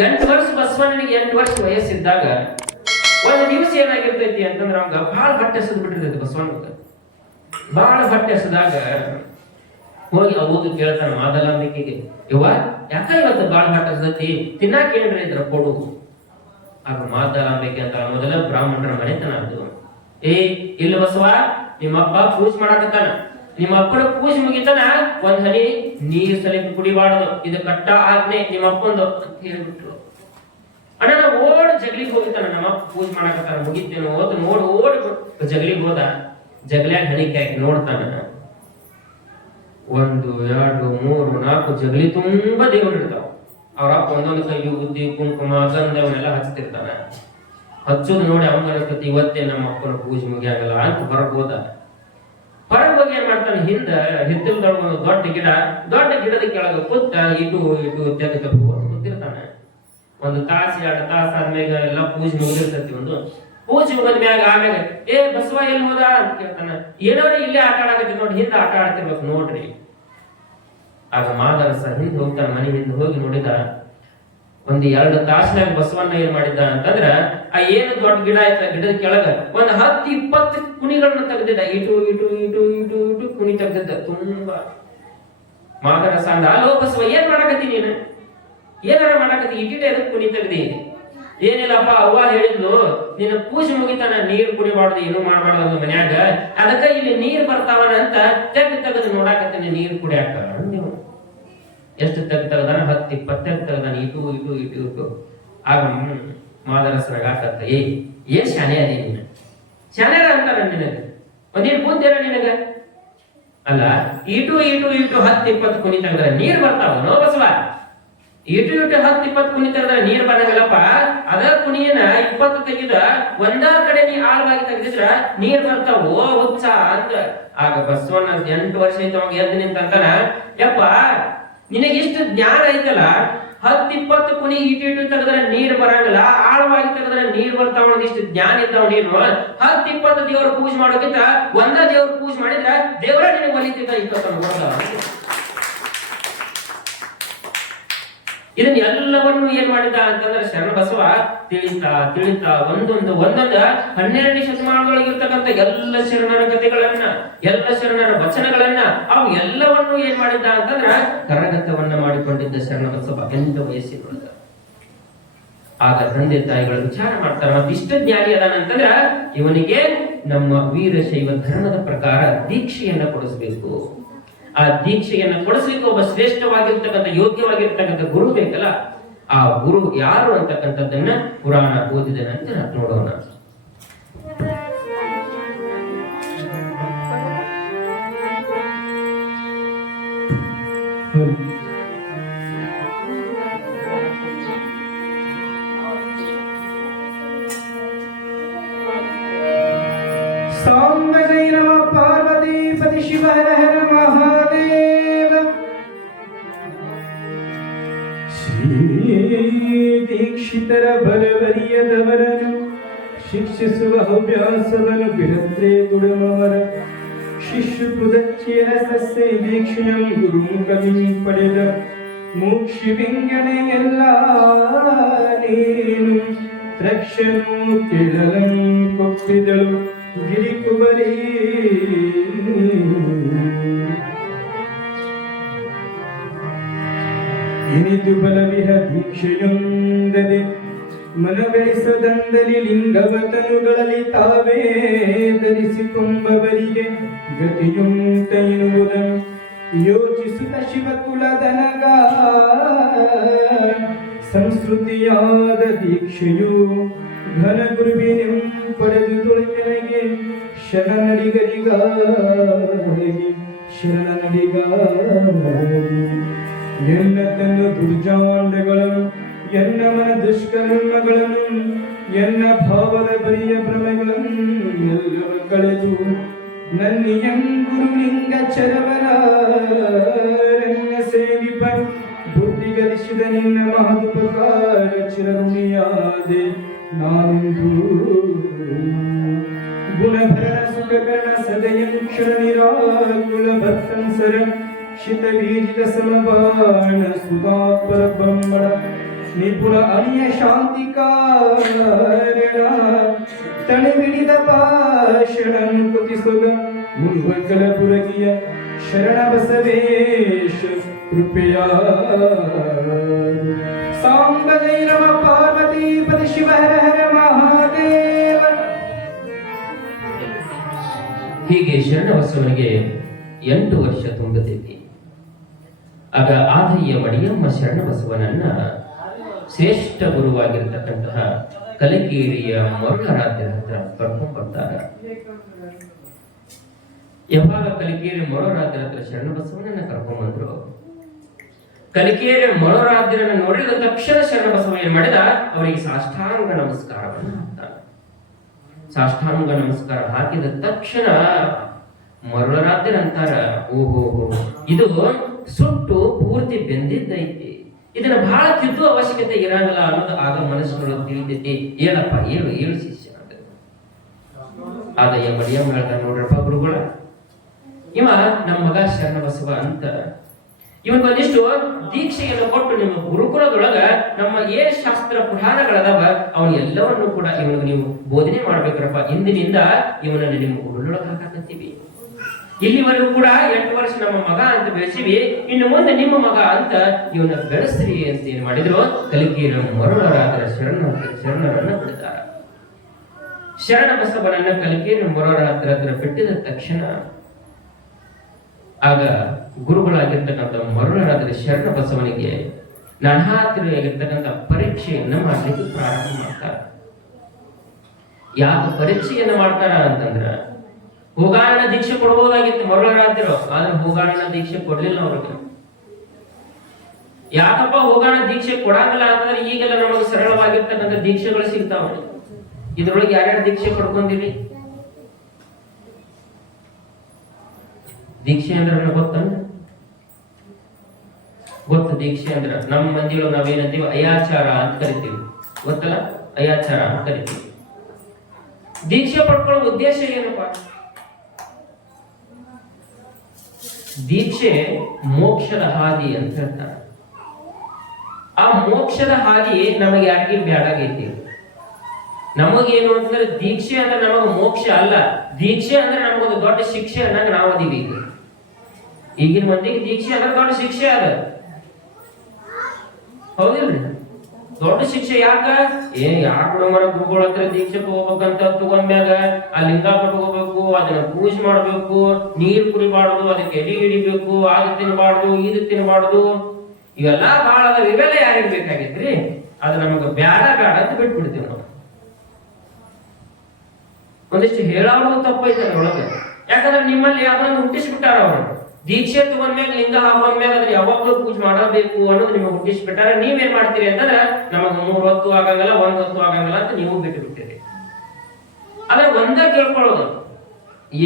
8 ವರ್ಷ ಬಸವಣ್ಣನಿಗೆ 8 ವರ್ಷ ವಯಸ್ಸಿದ್ದಾಗ ಒಂದು ದಿವಸ ಏನಾಗಿರ್ತೈತಿ ಅಂತಂದ್ರೆ ಅವಂಗ ಬಹಳ ಹೊಟ್ಟೆ ಹಸಿದು ಬಿಟ್ಟಿರ್ತೈತಿ. ಬಸವಣ್ಣಗ ಬಹಳ ಹೊಟ್ಟೆ ಹಸಿದಾಗ ಹೋಗಿ ಅವಾಗ ಕೇಳ್ತಾನ ಮಾದಲಾಂಬಿಕೆಗೆ, ಯವ್ವ ಯಾಕ ಇವತ್ತು ಬಹಳ ಹೊಟ್ಟೆ ಹಸಿದೈತಿ, ತಿನ್ನಾಕ ಏನ್ರ ಇದ್ರ ಕೊಡು. ಆಗ ಮಾದಲಾಂಬಿಕೆ ಅಂತ ಮೊದಲ ಬ್ರಾಹ್ಮಣರ ಮನೆತನ ಅದು. ಇಲ್ಲ ಬಸವ, ನಿಮ್ಮಪ್ಪ ಪೂಜೆ ಮಾಡಾಕತ್ತಾನ, ನಿಮ್ಮ ಅಪ್ಪನ ಪೂಜೆ ಮುಗಿತಾನ ಒಂದ್ ಹನಿ ನೀರ್ ಸಲಿಗೆ ಕುಡಿಬಾರ್ದು, ಇದು ಕಟ್ಟ ಆಜ್ಞೆ ನಿಮ್ಮಪ್ಪಂದು ಅಂತ ಹೇಳ್ಬಿಟ್ರು. ಅಣ್ಣ ನಾವು ಓಡ್ ಜಗ್ಲಿಗೆ ಹೋಗಿತಾನ, ನಮ್ಮಪ್ಪ ಪೂಜೆ ಮಾಡಾಕತ್ತಾನ ಮುಗಿತೇನೋ ಓದ್ ಓಡ್ ಜಗ್ಲಿಗೆ ಹೋದ. ಜಗ್ಲ್ಯಾಗ ಹಣಿಕೆ ಹಾಕಿ ನೋಡ್ತಾನ, 1 2 3 4 ಜಗಲಿ ತುಂಬಾ ದೇವ್ರು ಇರ್ತಾವ. ಅವ್ರಪ್ಪ ಒಂದೊಂದು ಕೈ ಉದ್ದಿ ಕುಂಕುಮ ಗಂಧ ಅವನ್ನೆಲ್ಲ ಹಚ್ತಿರ್ತಾನ. ಹಚ್ಚೋದು ನೋಡಿ ಅವಂಗ ಅನ್ಸುತ್ತೆ ಇವತ್ತೇ ನಮ್ಮ ಅಪ್ಪನ ಪೂಜೆ ಮುಗಿಯಾಗಲ್ಲ ಅಂತ ಹೊರಗೆ ಹೋದ. ಹೊರಗೆ ಹೋಗಿ ಏನ್ ಮಾಡ್ತಾನೆ, ಹಿತ್ತಲದೊಳಗೆ ಒಂದು ದೊಡ್ಡ ಗಿಡದ ಕೆಳಗೆ ಕೂತ ಇಟು ತೆಗೆದು ಕೂತಿರ್ತಾನೆ. 1 ತಾಸು 2 ತಾಸು ಆದ್ಮ್ಯಾಗ ಎಲ್ಲ ಪೂಜೆ ಮುಗಿದಿರ್ತೈತಿ. ಒಂದು ಪೂಜೆ ಮುಗಿದ ಮ್ಯಾಗ ಆಮ್ಯಾಗ ಬಸವ ಎಲ್ಲಿ ಹೋದ ಅಂತ ಕೇಳ್ತಾನ. ಏನೋರಿ ಇಲ್ಲೇ ಆಟ ಆಡಕತ್ತಿ ನೋಡಿ, ಹಿಂದೆ ಆಟ ಆಡ್ತಿರ್ಬೇಕು ನೋಡ್ರಿ. ಆಗ ಮಾದರಸ ಹಿಂದೆ ಹೋಗ್ತಾನ, ಮನೆ ಹಿಂದೆ ಹೋಗಿ ನೋಡಿದ. 1-2 ತಾಸಿನಾಗ ಬಸವಣ್ಣ ಏನ್ ಮಾಡಿದ್ದ ಅಂತಂದ್ರ ಆ ಏನು ದೊಡ್ಡ ಗಿಡ ಆಯ್ತ, ಗಿಡದ ಕೆಳಗ 10-20 ಕುಣಿಗಳನ್ನ ತೆಗೆದಿದ್ದ. ಇಟು ಕುಣಿ ತೆಗೆದಿದ್ದ ತುಂಬಾ. ಮಾದರಸ ಅಂದ, ಅಲ್ಲೋ ಬಸವ ಏನ್ ಮಾಡಕತ್ತಿ ನೀನು, ಏನಾರ ಮಾಡಕತ್ತಿ, ಇಟ್ಟಿಟ ಎದಕ್ ಕುಣಿ ತೆಗ್ದಿ? ಏನಿಲ್ಲಪ್ಪ, ಅವ್ವ ಹೇಳಿದ್ಲು ನಿನ್ನ ಪೂಜೆ ಮುಗಿತಾನ ನೀರ್ ಕುಡಿಬಾರ್ದು, ಏನು ಮಾಡಬಾರ್ದು ಮನ್ಯಾಗ, ಅದಕ್ಕ ಇಲ್ಲಿ ನೀರ್ ಬರ್ತಾವನ ಅಂತ ತೆಗೆದು ನೋಡಾಕತ್ತೀನಿ ನೀರ್ ಕುಡಿಯಾಕ. ನೀವು ಎಷ್ಟು ತೆಗ್ದಾನ, 10-20 ತೆಗ್ದಾನ, ಇಟು. ಆಗ ಮಾದರಸರಾಗ ಆಕತ್ತ, ಏನ್ ಶಾನೆ ಅದೇ ನೀನು, ಶಾನ್ಯಾರ ಅಂತಾರ ನಿನಗ, ಒಂದೇನ್ ಬುದ್ಧಿರ ನಿನಗ? ಅಲ್ಲ, ಇಟು 10-20 ಕುಣಿ ತೆಗ್ದಾರ ನೀರ್ ಬರ್ತಾವ ನೋ ಬಸವ? ಇಟು 10-20 ಕುಣಿ ತೆಗೆದ್ರೆ ನೀರ್ ಬರಂಗಿಲ್ಲಪ್ಪ. ಅದ ಕುಣಿಯನ 20 ತೆಗಿದ ಒಂದ ಕಡೆ ನೀ ಆಳವಾಗಿ ತೆಗೆದಿದ್ರ ನೀರ್ ಬರ್ತಾವು ಹುಚ್ಚ ಅಂತ. ಆಗ ಬಸವಣ್ಣ 8 ವರ್ಷ ಐತ ಅವಾಗ ಎದ್ದು ನಿಂತಾನ, ಯಪ್ಪ ನಿನಗೆ ಇಷ್ಟು ಜ್ಞಾನ ಐತಲ್ಲ, 10-20 ಕುಣಿ ಇಟು ತೆಗೆದ್ರೆ ನೀರ್ ಬರಂಗಿಲ್ಲ, ಆಳವಾಗಿ ತೆಗೆದ್ರೆ ನೀರ್ ಬರ್ತಾವ, ಇಷ್ಟು ಜ್ಞಾನ ಇದ್ದಾವ ನೀನು. 10-20 ದೇವ್ರ ಪೂಜೆ ಮಾಡೋಕ್ಕಿಂತ ಒಂದ ದೇವ್ರ ಪೂಜೆ ಮಾಡಿದ್ರ ದೇವರ ನಿನಗೆ ಒಲಿತಿದ್ದ 20 ಇದನ್ನ ಎಲ್ಲವನ್ನು ಏನ್ ಮಾಡಿದ ಅಂತಂದ್ರೆ ಶರಣ ಬಸವ ತಿಳಿತಾ ಒಂದೊಂದು 12ನೇ ಶತಮಾನದೊಳಗಿರ್ತಕ್ಕಂಥ ಎಲ್ಲ ಶರಣರ ಕಥೆಗಳನ್ನ, ಎಲ್ಲ ಶರಣರ ವಚನಗಳನ್ನ ಅವು ಎಲ್ಲವನ್ನು ಏನ್ ಮಾಡಿದ್ದ ಅಂತಂದ್ರ ಕರಗತವನ್ನ ಮಾಡಿಕೊಂಡಿದ್ದ ಶರಣ ಬಸವ 8 ವಯಸ್ಸಿನೊಳಗ. ಆಗ ತಂದೆ ತಾಯಿಗಳು ವಿಚಾರ ಮಾಡ್ತಾರ, ಮತ್ತಿಷ್ಟ ಜ್ಞಾನಿ ಅದಾನ ಅಂತಂದ್ರ ಇವನಿಗೆ ನಮ್ಮ ವೀರಶೈವ ಧರ್ಮದ ಪ್ರಕಾರ ದೀಕ್ಷೆಯನ್ನ ಕೊಡಿಸ್ಬೇಕು. ಆ ದೀಕ್ಷೆಯನ್ನು ಕೊಡಿಸ್ಲಿಕ್ಕೆ ಒಬ್ಬ ಶ್ರೇಷ್ಠವಾಗಿರ್ತಕ್ಕಂಥ ಯೋಗ್ಯವಾಗಿರ್ತಕ್ಕಂಥ ಗುರು ಬೇಕಲ್ಲ. ಆ ಗುರು ಯಾರು ಅಂತಕ್ಕಂಥದ್ದನ್ನ ಪುರಾಣ ಓದಿದ ನಂತರ ನೋಡೋಣ. ಸಾಂಬ ಜೈ ನಮ ಪಾರ್ವತಿ ಪತಿ ಶಿವ ಹರ ಹರ ಮಹಾದೇವ. ಶ್ರೀ ದೀಕ್ಷಿತರ ಬಲವರಿಯದವರನ್ನು ಶಿಕ್ಷಿಸುವ ಹವ್ಯಾಸವನ್ನು ಬಿಡದ್ರೆ ದುಡಮವರ ಶಿಶು ಪುದಚ್ಚಿಯರ ಸಸ್ಯ ದೀಕ್ಷೆಯಂ ಗುರು ಕವಿ ಪಡೆದ ಮೋಕ್ಷಿ ವಿಂಗಣೆ ಎಲ್ಲ ನೀನು ರಕ್ಷಣು ಕೇಳಲಂ ಕೊಪ್ಪಿದಳು ಗಿರಿಕುವರಿ. ಇನಿದು ಬಲವಿಹ ದೀಕ್ಷೆಯೊಂದದೆ ಮನವೆಳಿಸದಂದಲಿ ಲಿಂಗವತನುಗಳಲ್ಲಿ ತಾವೇ ಧರಿಸಿಕೊಂಬವರಿಗೆ ಗತಿಯುಂಟ ಎನ್ನುವುದನ್ನು ಯೋಚಿಸುತ್ತ ಶಿವಕುಲದನಗ ಸಂಸ್ಕೃತಿಯಾದ ದೀಕ್ಷೆಯು ಘನ ಗುರುವಿನ ಪಡೆದು ತುಳಿತನಿಗೆ ಶರಣಡಿಗರಿಗಾಗಿ ಎನ್ನ ತನ್ನ ದುರ್ಜಾಂಡಗಳನ್ನು, ಎನ್ನ ಮನ ದುಷ್ಕರ್ಮಗಳನ್ನು, ಎನ್ನ ಭಾವದ ಬರಿಯ ಭ್ರಮೆಗಳನ್ನು ಎಲ್ಲ ಕಳೆದು ನನ್ನಿಯಂ ಗುರುಲಿಂಗ ಚರವರ ಸೇವಿಪ ಬುದ್ಧಿಗಲಿಸಿದ ನಿನ್ನ ಮಹದುಪಕಾರ ಚಿರಋಣಿಯಾದೆ ನಾನೆಂದು. ಗುಣಭರಣ ಸುಖಕರಣ ಸದಯಂ ಕ್ಷರ ನಿರಾಕುಲ ಭಕ್ತಂಸರ ಶಿತ ಬೀಜಿತ ಸಮಬಾಣ ಸುಧಾಪರ ಬ್ರಹ್ಮಣ ನಿಪುಣ ಅನಿಯ ಶಾಂತಿ ಕಾರಣ ತಣಿಬಿಡಿದ ಭಾಷಣ ಕೃತಿಸುಗ ಗುರುಕಲಪುರಗಿಯ ಶರಣ ಬಸವೇಶ ಕೃಪೆಯ ಸಾಂಬದೈರವ ಪಾರ್ವತಿ ಪದ ಶಿವ ಹರ ಹರ ಮಹಾದೇವ. ಹೀಗೆ ಶರಣಬಸವನಿಗೆ 8 ವರ್ಷ ತುಂಬುತ್ತಿದ್ದಿ. ಆಗ ಆದಯ್ಯ ಮಡಿಯಮ್ಮ ಶರಣಬಸವನನ್ನ ಶ್ರೇಷ್ಠ ಗುರುವಾಗಿರ್ತಕ್ಕಂತಹ ಕಲಕೇರಿಯ ಮರುಳರಾಜ್ಯರ ಹತ್ರ ಕರ್ಕೊಂಡು ಬರ್ತಾರೆ. ಯಾವಾಗ ಕಲಿಕೇರಿ ಮರುಳರಾಜ್ಯರ ಹತ್ರ ಶರಣಬಸವನನ್ನ ಕರ್ಕೊಂಡ್ಬಂದ್ರು, ಕಲಿಕೇರಿ ಮರುಳರಾಜ್ಯರನ್ನ ನೋಡಿದ ತಕ್ಷಣ ಶರಣಬಸವ ಏನ್ ಮಾಡಿದ, ಅವರಿಗೆ ಸಾಷ್ಟಾಂಗ ನಮಸ್ಕಾರವನ್ನು ಹಾಕ್ತಾನೆ. ಸಾಷ್ಟಾಂಗ ನಮಸ್ಕಾರ ಹಾಕಿದ ತಕ್ಷಣ ಮರುಳರಾಜ್ಯರ ಅಂತಾರ, ಓಹೋ ಇದು ಸುಟ್ಟು ಪೂರ್ತಿ ಬೆಂದಿದ್ದೈತಿ, ಇದನ್ನ ಬಹಳ ತಿದ್ದು ಅವಶ್ಯಕತೆ ಇರಂಗಿಲ್ಲ ಅನ್ನೋದು ಆಗ ಮನಸ್ಸಿನೊಳಗೆ ತಿಳಿತೈತಿ. ಏನಪ್ಪ ಏಳು ಶಿಷ್ಯ ಆದಯ್ಯ ಮಡಿಯಮ್ಮ ಹೇಳ್ತಾನೆ, ನೋಡ್ರಪ್ಪ ಗುರುಗಳ, ಇವ ನಮ್ಮ ಮಗ ಶರಣಬಸವ ಅಂತ ಇವನ್ ಒಂದಿಷ್ಟು ದೀಕ್ಷೆಯನ್ನು ಕೊಟ್ಟು ನಿಮ್ಮ ಗುರುಕುಲದೊಳಗ ನಮ್ಮ ಏನ್ ಶಾಸ್ತ್ರ ಪುರಾಣಗಳದಾವ ಅವನ್ ಎಲ್ಲವನ್ನು ಕೂಡ ಇವನಿಗೆ ನೀವು ಬೋಧನೆ ಮಾಡ್ಬೇಕ್ರಪ್ಪ. ಇಂದಿನಿಂದ ಇವನನ್ನು ನಿಮ್ಮ ಗುರುಳೊಳಗೆ ಹಾಕತ್ತೀವಿ. ಇಲ್ಲಿವರೆಗೂ ಕೂಡ 8 ವರ್ಷ ನಮ್ಮ ಮಗ ಅಂತ ಬೆಳೆಸಿವಿ, ಇನ್ನು ಮುಂದೆ ನಿಮ್ಮ ಮಗ ಅಂತ ಇವನ ಬೆಳೆಸ್ರಿ ಅಂತ ಏನ್ ಮಾಡಿದ್ರು, ಕಲಿಕೇರಿ ಮರುಳರಾಜರ ಶರಣರನ್ನ ಬಿಡ್ತಾರ. ಶರಣಬಸವನನ್ನ ಕಲಿಕೇರಿ ಮರುಳರಾಜರ ಹತ್ರ ಬಿಟ್ಟಿದ ತಕ್ಷಣ ಆಗ ಗುರುಗಳಾಗಿರ್ತಕ್ಕಂಥ ಮರುಳರಾಜರ ಶರಣಬಸವನಿಗೆ ನಾನಾತಿರಿಯಾಗಿರ್ತಕ್ಕಂಥ ಪರೀಕ್ಷೆಯನ್ನ ಮಾಡ್ಲಿಕ್ಕೆ ಪ್ರಾರಂಭ ಮಾಡ್ತಾರ. ಯಾಕೆ ಪರೀಕ್ಷೆಯನ್ನ ಮಾಡ್ತಾರ ಅಂತಂದ್ರ, ಹೋಗಾರನ ದೀಕ್ಷೆ ಕೊಡಬಹುದಾಗಿತ್ತು ಮರುಳರಾಜರು, ಆದ್ರೆ ಹೋಗಾರನ ದೀಕ್ಷೆ ಕೊಡ್ಲಿಲ್ಲ ಅವ್ರಿಗೆ. ಯಾಕಪ್ಪ ಹೋಗಾರನ ದೀಕ್ಷೆ ಕೊಡಂಗಿಲ್ಲ ಅಂತಂದ್ರೆ, ಈಗೆಲ್ಲ ನಮಗೆ ಸರಳವಾಗಿರ್ತಕ್ಕಂಥ ದೀಕ್ಷೆಗಳು ಸಿಗ್ತಾವ. ಇದ್ರೊಳಗೆ ಯಾರ್ಯಾರು ದೀಕ್ಷೆ ಪಡ್ಕೊಂಡಿರಿ? ದೀಕ್ಷೆ ಅಂದ್ರೆ ಗೊತ್ತ? ದೀಕ್ಷೆ ಅಂದ್ರ ನಮ್ಮ ಮಂದಿಗಳು ನಾವೇನಂತೀವಿ, ಅಯಾಚಾರ ಅಂತ ಕರಿತೀವಿ. ಗೊತ್ತಲ್ಲ, ಅಯಾಚಾರ ಅಂತ ಕರಿತೀವಿ. ದೀಕ್ಷೆ ಪಡ್ಕೊಳ್ಳೋ ಉದ್ದೇಶ ಏನಪ್ಪಾ? ದೀಕ್ಷೆ ಮೋಕ್ಷದ ಹಾದಿ ಅಂತ ಹೇಳ್ತಾರೆ. ಆ ಮೋಕ್ಷದ ಹಾದಿ ನಮಗೆ ಯಾರಿಗೆ ಬ್ಯಾಡಾಗೈತಿ. ನಮಗೇನು ಅಂತಂದ್ರೆ ದೀಕ್ಷೆ ಅಂದ್ರೆ ನಮಗ ಮೋಕ್ಷ ಅಲ್ಲ, ದೀಕ್ಷೆ ಅಂದ್ರೆ ನಮಗೊಂದು ದೊಡ್ಡ ಶಿಕ್ಷೆ ಅನ್ನಂಗ ನಾವು ಅದೀವಿ. ಈಗಿನ ಮಂದಿಗೆ ದೀಕ್ಷೆ ಅಂದ್ರೆ ದೊಡ್ಡ ಶಿಕ್ಷೆ ಅದ, ಹೌದಿಲ್ರಿ? ದೊಡ್ಡ ಶಿಕ್ಷೆ ಯಾಕ? ಯಾಕೆ ನಮ್ಮ ಗುರುಗಳ ಹತ್ರ ದೀಕ್ಷೆ ತಗೋಬೇಕಂತ ತಗೊಂಡ್ಮ್ಯಾಗ ಆ ಲಿಂಗ ಕಟ್ಕೋಬೇಕು, ಅದನ್ನ ಪೂಜೆ ಮಾಡ್ಬೇಕು, ನೀರ್ ಕುಡಿಬಾರ್ದು, ಅದಕ್ಕೆ ಎಡಿ ಹಿಡಿಬೇಕು, ಅದು ತಿನ್ಬಾರ್ದು, ಇದು ತಿನ್ಬಾರ್ದು, ಇವೆಲ್ಲ ಬಹಳ ಅದ. ಇವೆಲ್ಲ ಯಾರಿಗೆ ಬೇಕಾಗಿತ್ರಿ? ಅದು ನಮಗ ಬ್ಯಾಡ ಅಂತ ಬಿಟ್ಬಿಡ್ತೀವಿ ನಾವು. ಒಂದಿಷ್ಟು ಹೇಳೋದು ತಪ್ಪೈತೆ ಅದ್ರೊಳಗೆ. ಯಾಕಂದ್ರೆ ನಿಮ್ಮಲ್ಲಿ ಯಾವ್ದೊಂದು ಹುಟ್ಟಿಸ್ಬಿಟ್ಟಾರ ಅವರು. ದೀಕ್ಷೆ ತಗೊಂಡ್ಮ್ಯಾಗ ಲಿಂಗ ಹಾಕೊಂಡ್ಮ್ಯಾಗ ಅದ್ರ ಯಾವಾಗ್ಲೂ ಪೂಜೆ ಮಾಡಬೇಕು ಅನ್ನೋದು ನಿಮಗೆ ಹುಟ್ಟಿಸ್ಬಿಟ್ಟಾರ. ನೀವೇನ್ ಮಾಡ್ತೀರಿ ಅಂತಂದ್ರೆ, ನಮಗ 3 ಹೊತ್ತು ಆಗಂಗಿಲ್ಲ, 1 ಹೊತ್ತು ಆಗಂಗಿಲ್ಲ ಅಂತ ನೀವು ಬಿಟ್ಟು ಬಿಟ್ಟಿರಿ. ಅದ್ರ ಒಂದೇ ಕೇಳ್ಕೊಳ್ಳೋದು,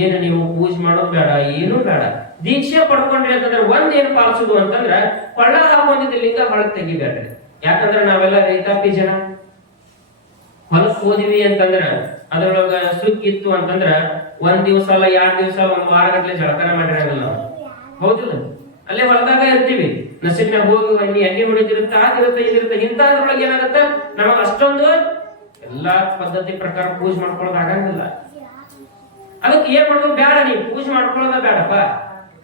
ಏನು ನೀವು ಪೂಜೆ ಮಾಡೋದು ಬೇಡ, ಏನೂ ಬೇಡ. ದೀಕ್ಷೆ ಪಡ್ಕೊಂಡ್ರಿ ಅಂತಂದ್ರೆ ಏನ್ ಪಾಲಿಸೋದು ಅಂತಂದ್ರ, ಕೊಳ್ಳ ಹಾಕೊಂಡಿದ್ದ ಲಿಂಗ ಹೊಳಗ್ ತೆಗಿಬೇಡ್ರಿ. ಯಾಕಂದ್ರೆ ನಾವೆಲ್ಲ ರೈತಾಪಿ ಜನ. ಹೊಲಕ್ ಹೋದಿವಿ ಅಂತಂದ್ರ ಅದ್ರೊಳಗ ಸುಕ್ಕಿತ್ತು ಅಂತಂದ್ರ 1 ದಿವಸ ಅಲ್ಲ, 2 ದಿವಸ, 1 ವಾರ ಗಟ್ಲೆ ಜಳಕನ ಮಾಡಿರಂಗಿಲ್ಲ ನಾವು, ಹೌದಿಲ್ಲ? ಅಲ್ಲೇ ಹೊಲದಾಗ ಇರ್ತೀವಿ, ನಸಿಬ್ನಾಗ ಹೋಗಿ ಎಣ್ಣೆ ಹೊಡಿತಿರುತ್ತೆ, ಇದಿರುತ್ತೆ. ಇಂಥದ್ರೊಳಗೆ ಏನಾಗತ್ತ, ನಮಗ ಅಷ್ಟೊಂದು ಎಲ್ಲಾ ಪದ್ಧತಿ ಪ್ರಕಾರ ಪೂಜೆ ಮಾಡ್ಕೊಳ್ಳೋದು ಆಗಂಗಿಲ್ಲ. ಅದಕ್ಕೆ ಏನ್ ಮಾಡೋದು, ಬೇಡ, ನೀವು ಪೂಜೆ ಮಾಡ್ಕೊಳ್ಳೋದ ಬೇಡಪ್ಪ,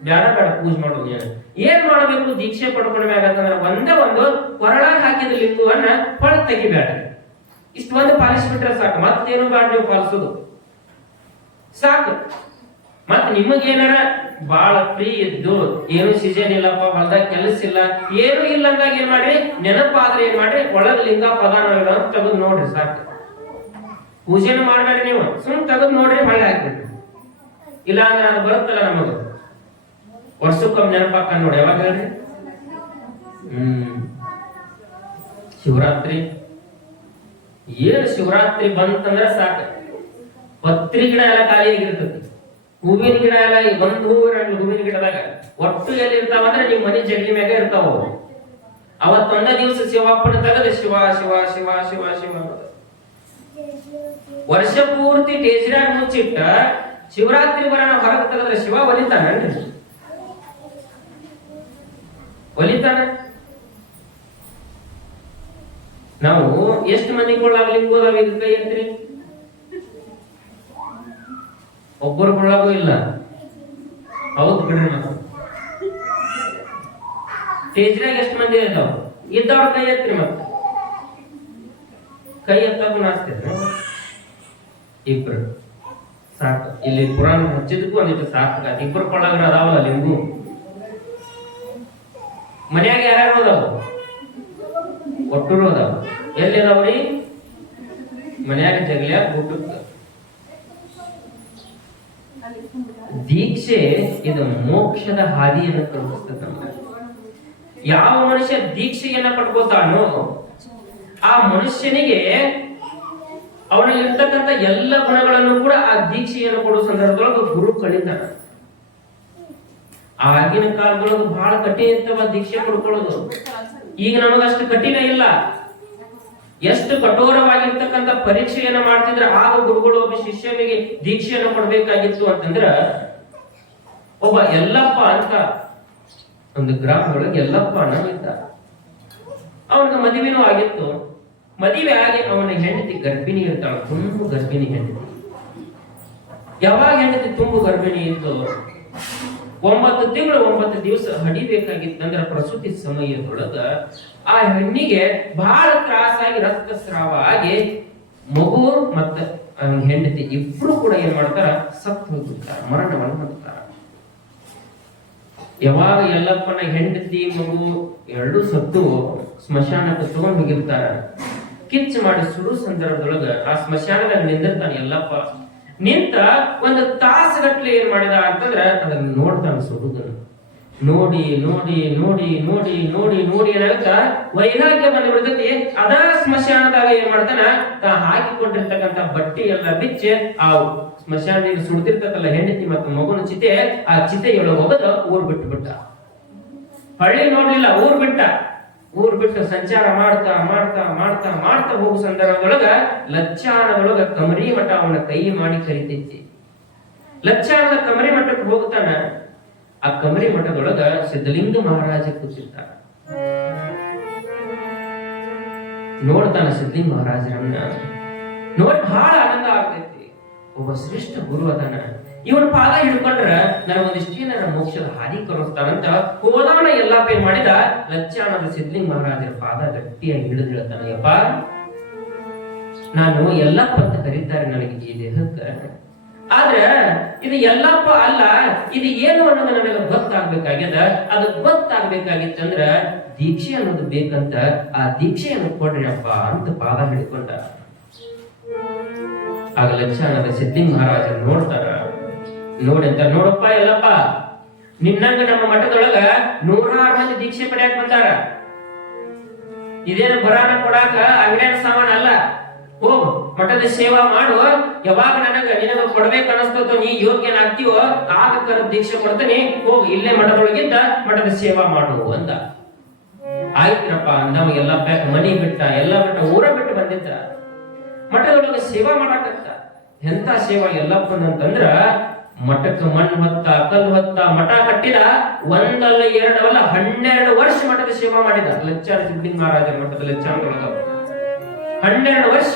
ಬೇಡ ಪೂಜೆ ಮಾಡೋದು. ಏನ್ ಮಾಡಬೇಕು, ದೀಕ್ಷೆ ಪಡ್ಕೊಂಡ ಮ್ಯಾಗ ಅಂತಂದ್ರೆ ಒಂದೇ ಒಂದು ಕೊರಳಾಗ ಹಾಕಿದ ಲಿಂಗವನ್ನ ಹೊಳಗ್ ತೆಗಿಬೇಡ್ರಿ. ಇಷ್ಟು ಒಂದು ಪಾಲಿಸ್ಬಿಟ್ರೆ ಸಾಕು, ಮತ್ತೇನು ಬೇಡ ನೀವು ಪಾಲಿಸೋದು ಸಾಕು. ಮತ್ ನಿಮಗೇನಾರ ಬಾಳ ಫ್ರೀ ಇದ್ದು, ಏನು ಸೀಸನ್ ಇಲ್ಲಪ್ಪ, ಹೊಲದಾಗ ಕೆಲಸ ಇಲ್ಲ, ಏನು ಇಲ್ಲ ಅಂದಾಗ ಏನ್ ಮಾಡ್ರಿ, ನೆನಪಾದ್ರೆ ಏನ್ ಮಾಡ್ರಿ, ಒಳಗ ಲಿಂಗ ಪದಾನ ತೆಗೆದು ನೋಡ್ರಿ ಸಾಕು. ಪೂಜೆನ ಮಾಡ್ಬೇಡ್ರಿ, ನೀವು ಸುಮ್ ತೆಗೆದು ನೋಡ್ರಿ, ಹೊಳ್ಳೆ ಹಾಕ್ಬಿಡ್ರಿ. ಇಲ್ಲ ಅಂದ್ರೆ ಅದು ಬರುತ್ತಲ್ಲ ನಮಗ ವರ್ಷಕ್ಕೊಮ್ಮೆ ನೆನಪಾಕ ನೋಡಿ. ಯಾವಾಗ ಹೇಳ್ರಿ? ಶಿವರಾತ್ರಿ. ಏನು ಶಿವರಾತ್ರಿ ಬಂತಂದ್ರೆ ಸಾಕ, ಪತ್ರಿ ಗಿಡ ಎಲ್ಲ ಖಾಲಿ ಆಗಿರ್ತದೆ, ಹೂವಿನ ಗಿಡ ಎಲ್ಲ ಒಂದು ಹೂವಿನ ಗಿಡದಾಗ ಒಟ್ಟು ಎಲ್ಲಿ ಇರ್ತಾವ ಅಂದ್ರೆ ನಿಮ್ ಮನೆ ಜಗಲಿ ಮ್ಯಾಗ ಇರ್ತಾವ. ಅವತ್ತೊಂದ ದಿವಸ ಶಿವಪ್ಪನ ತೆಗೆದ ಶಿವ ಶಿವ ಶಿವ ಶಿವ ಶಿವ ವರ್ಷ ಪೂರ್ತಿ ಟೇಜ್ರಾಗ ಮುಚ್ಚಿಟ್ಟ ಶಿವರಾತ್ರಿ ಬರೋಣ ಹೊರಗೆ ತೆಗೆದ್ರೆ ಶಿವ ಒಲಿತಾನನ್ರಿ? ಒಲಿತಾನ? ನಾವು ಎಷ್ಟು ಮಂದಿ ಕೊಳ್ಳಾಗ ಲಿಂಗೋದಾವ ಈಗ ಕೈ ಎತ್ತಿರಿ? ಒಬ್ಬರು ಕೊಳ್ಳಾಗೂ ಇಲ್ಲ. ಹೌದು ಬಿಡ್ರಿ. ನಾವು ಸ್ಟೇಜ್ನಾಗ ಎಷ್ಟು ಮಂದಿ ಇದ್ದಾವ? ಇದ್ದವ್ರ ಕೈ ಎತ್ತಿರಿ. ಮತ್ತೆ ಕೈ ಎತ್ತಾಗೂ ನಾಚ್ತೇನೆ. ಇಬ್ರು ಸಾಕು. ಇಲ್ಲಿ ಪುರಾಣ ಹಚ್ಚಿದಕ್ಕೂ ಒಂದಿಟ್ಟು ಸಾಕು. ಇಬ್ರು ಕೊಳ್ಳಾಗ್ರ ಅದಾವಲ್ಲ ಲಿಂಗು. ಮನ್ಯಾಗ ಯಾರ್ಯಾರು ಅದಾವ? ಒಟ್ಟರು ಅದಾವ. ಎಲ್ಲಿ ಅದಾವ್ರಿ? ಮನ್ಯಾಗ ಜಗಲ್ಯ ಊಟಕ್ಕ. ದೀಕ್ಷೆ ಇದು ಮೋಕ್ಷದ ಹಾದಿಯನ್ನು ಕಲ್ಪಿಸ್ತದೆ ನಮ್ಗೆ. ಯಾವ ಮನುಷ್ಯ ದೀಕ್ಷೆಯನ್ನ ಪಡ್ಕೋತಾನೋ ಆ ಮನುಷ್ಯನಿಗೆ ಅವನಲ್ಲಿ ಇರ್ತಕ್ಕಂಥ ಎಲ್ಲ ಗುಣಗಳನ್ನು ಕೂಡ ಆ ದೀಕ್ಷೆಯನ್ನು ಕೊಡುವ ಸಂದರ್ಭದೊಳಗೆ ಗುರು ಕಲಿತಾನ. ಆಗಿನ ಕಾಲದೊಳಗೆ ಬಹಳ ಕಠಿಣ ಇರ್ತವ ದೀಕ್ಷೆ ಪಡ್ಕೊಳ್ಳೋದು. ಈಗ ನಮಗಷ್ಟು ಕಠಿಣ ಇಲ್ಲ. ಎಷ್ಟು ಕಠೋರವಾಗಿರ್ತಕ್ಕಂಥ ಪರೀಕ್ಷೆಯನ್ನ ಮಾಡ್ತಿದ್ರೆ ಆಗ ಗುರುಗಳು ಒಬ್ಬ ಶಿಷ್ಯನಿಗೆ ದೀಕ್ಷೆಯನ್ನು ಕೊಡ್ಬೇಕಾಗಿತ್ತು ಅಂತಂದ್ರ, ಒಬ್ಬ ಯಲ್ಲಪ್ಪ ಅಂತ ಒಂದು ಗ್ರಾಮದೊಳಗೆ ಯಲ್ಲಪ್ಪ ಅನ್ನೋದಿದ್ದ. ಅವನಿಗೆ ಮದುವೆನೂ ಆಗಿತ್ತು. ಮದುವೆ ಆಗಿ ಅವನ ಹೆಂಡತಿ ಗರ್ಭಿಣಿ ಇರ್ತಾಳ, ತುಂಬು ಗರ್ಭಿಣಿ ಹೆಂಡತಿ. ಯಾವಾಗ ಹೆಂಡತಿ ತುಂಬು ಗರ್ಭಿಣಿ ಇತ್ತು, 9 ತಿಂಗಳು 9 ದಿವಸ ಹಡಿಬೇಕಾಗಿತ್ತಂದ್ರ ಪ್ರಸೂತಿ ಸಮಯದೊಳಗ ಆ ಹೆಣ್ಣಿಗೆ ಬಹಳ ತ್ರಾಸಾಗಿ ರಕ್ತಸ್ರಾವ ಆಗಿ ಮಗು ಮತ್ತ ಹೆಂಡತಿ ಇಬ್ರು ಕೂಡ ಏನ್ ಮಾಡ್ತಾರ? ಸತ್ತು ಹೋಗ್ಬಿಡ್ತಾರ, ಮರಣವನ್ನು ಹೊಂದ್ತಾರ. ಯಾವಾಗ ಯಲ್ಲಪ್ಪನ ಹೆಂಡತಿ ಮಗು ಎರಡೂ ಸತ್ತು ಸ್ಮಶಾನಕ್ಕೆ ತಗೊಂಡ್ ಹೋಗಿರ್ತಾರ. ಕಿಚ್ಚು ಮಾಡಿ ಸುಡು ಸಂದರ್ಭದೊಳಗ ಆ ಸ್ಮಶಾನದಾಗ ನಿಂದಿರ್ತಾನೆ ಯಲ್ಲಪ್ಪ. ನಿಂತ ಒಂದು ತಾಸುಗಟ್ಲೆ ಏನ್ ಮಾಡಿದ ಅಂತಂದ್ರ ಅದನ್ನ ನೋಡ್ತಾನ ಸುಡುದನ್ನ. ನೋಡಿ ನೋಡಿ ನೋಡಿ ನೋಡಿ ನೋಡಿ ನೋಡಿ ಏನಾಗತ್ತ ವೈರಾಗ್ಯ ಬಂದು ಬಿಡ್ತೈತಿ. ಅದ ಸ್ಮಶಾನದಾಗ ಏನ್ ಮಾಡ್ತಾನ, ತಾ ಹಾಕಿಕೊಂಡಿರ್ತಕ್ಕಂಥ ಬಟ್ಟೆ ಎಲ್ಲ ಬಿಚ್ಚಿ ಆ ಸ್ಮಶಾನದಿಂದ ಸುಡ್ತಿರ್ತಕ್ಕಲ್ಲ ಹೆಂಡತಿ ಮತ್ತು ಮಗುನ ಚಿತೆ, ಆ ಚಿತೆಯೊಳಗೆ ಹೋಗದ ಊರ್ ಬಿಟ್ಟು ಬಿಟ್ಟ. ಹಳ್ಳಿ ನೋಡ್ಲಿಲ್ಲ, ಊರ್ ಬಿಟ್ಟ. ಊರ್ ಬಿಟ್ಟು ಸಂಚಾರ ಮಾಡ್ತಾ ಮಾಡ್ತಾ ಮಾಡ್ತಾ ಮಾಡ್ತಾ ಹೋಗೋ ಸಂದರ್ಭದೊಳಗ ಲಚ್ಚಾನದೊಳಗ ಕಮರಿ ಮಠ ಅವನ ಕೈ ಮಾಡಿ ಕರಿತೈತಿ. ಲಚ್ಚಾನದ ಕಮರಿ ಮಠಕ್ಕೆ ಹೋಗ್ತಾನ. ಆ ಕಮರಿ ಮಠದೊಳಗ ಸಿದ್ಧಲಿಂಗ ಮಹಾರಾಜ ಕೂತಿರ್ತಾರ. ನೋಡ್ತಾನ ಸಿದ್ಧಲಿಂಗ ಮಹಾರಾಜರನ್ನ. ನೋಡಿ ಬಹಳ ಆನಂದ ಆಗ್ತೈತಿ. ಒಬ್ಬ ಶ್ರೇಷ್ಠ ಗುರು ಅದಾನ, ಇವನ್ ಪಾದ ಹಿಡ್ಕೊಂಡ್ರ ನನಗೊಂದಿಷ್ಟೇನಾರ ಮೋಕ್ಷದ ಹಾದಿ ಕಲಿಸ್ತಾನಂತ ಹೋದವನ ಯಲ್ಲಪ್ಪ ಏನ್ ಮಾಡಿದ, ಲಚ್ಚಾನದ ಸಿದ್ಧಲಿಂಗ ಮಹಾರಾಜರ ಪಾದ ಗಟ್ಟಿಯಾಗಿ ಹಿಡಿದು ಹೇಳ್ತಾನ, ಯಪ್ಪ ನಾನು ಯಲ್ಲಪ್ಪ ಅಂತ ಕರೀತಾರೆ ನನಗೆ ಈ ದೇಹಕ್ಕ, ಆದ್ರ ಇದು ಯಲ್ಲಪ್ಪ ಅಲ್ಲ, ಇದು ಏನು ಅನ್ನೋದು ನನಗೆ ಗೊತ್ತಾಗ್ಬೇಕಾಗ್ಯದ. ಅದು ಗೊತ್ತಾಗ್ಬೇಕಾಗಿತ್ತಂದ್ರ ದೀಕ್ಷೆ ಅನ್ನೋದು ಬೇಕಂತ, ಆ ದೀಕ್ಷೆಯನ್ನು ಕೊಡ್ರಿ ಅಪ್ಪ ಅಂತ ಪಾದ ಹಿಡ್ಕೊಂಡ. ಆಗ ಲಚ್ಚಾನದ ಸಿದ್ಧಲಿಂಗ ಮಹಾರಾಜರು ನೋಡ್ತಾರ. ನೋಡಿ ಅಂತ, ನೋಡಪ್ಪ ಯಲ್ಲಪ್ಪ, ನಿನ್ನಂಗ ನಮ್ಮ ಮಠದೊಳಗ 106 ಮಂದಿ ದೀಕ್ಷೆ ಪಡೆಯಕ್ ಬಂದಾರ. ಇದೇನು ಬರಾನ ಕೊಡಾಕ ಅಂಗಡಿಯ ಸಾಮಾನ ಅಲ್ಲ. ಹೋಗು ಮಠದ ಸೇವಾ ಮಾಡು. ಯಾವಾಗ ನಿನಗ ಕೊಡ್ಬೇಕು ಅನಸ್ತೋ, ನೀ ಯೋಗ್ಯನಾಗ್ತೀವೋ ಆಗ ಕರೆದು ದೀಕ್ಷೆ ಕೊಡ್ತೀನಿ. ಹೋಗು, ಇಲ್ಲೇ ಮಠದೊಳಗಿದ್ದ ಮಠದ ಸೇವಾ ಮಾಡು ಅಂದ. ಆಯ್ತ್ರಪ್ಪ ಅಂದವ ಯಲ್ಲಪ್ಪ. ಮನಿ ಬಿಟ್ಟ, ಎಲ್ಲ ಬಿಟ್ಟ, ಊರ ಬಿಟ್ಟು ಬಂದಿದ್ದ. ಮಠದೊಳಗ ಸೇವಾ ಮಾಡಾಕತ್ತ. ಎಂತ ಸೇವಾ ಯಲ್ಲಪ್ಪನಂತಂದ್ರ, ಮಠಕ್ಕೆ ಮಣ್ಣು ಹೊತ್ತ, ಕಲ್ಲು ಹೊತ್ತ, ಮಠ ಕಟ್ಟಿದ. ಒಂದಲ್ಲ ಎರಡವಲ್ಲ 12 ವರ್ಷ ಮಠದ ಸೇವಾ ಮಾಡಿದ. ಲಚ್ಚಾನ ಸಿದ್ಧಲಿಂಗ ಮಹಾರಾಜರ ಮಠದ ಲಚ್ಚಾನದೊಳಗ 12 ವರ್ಷ.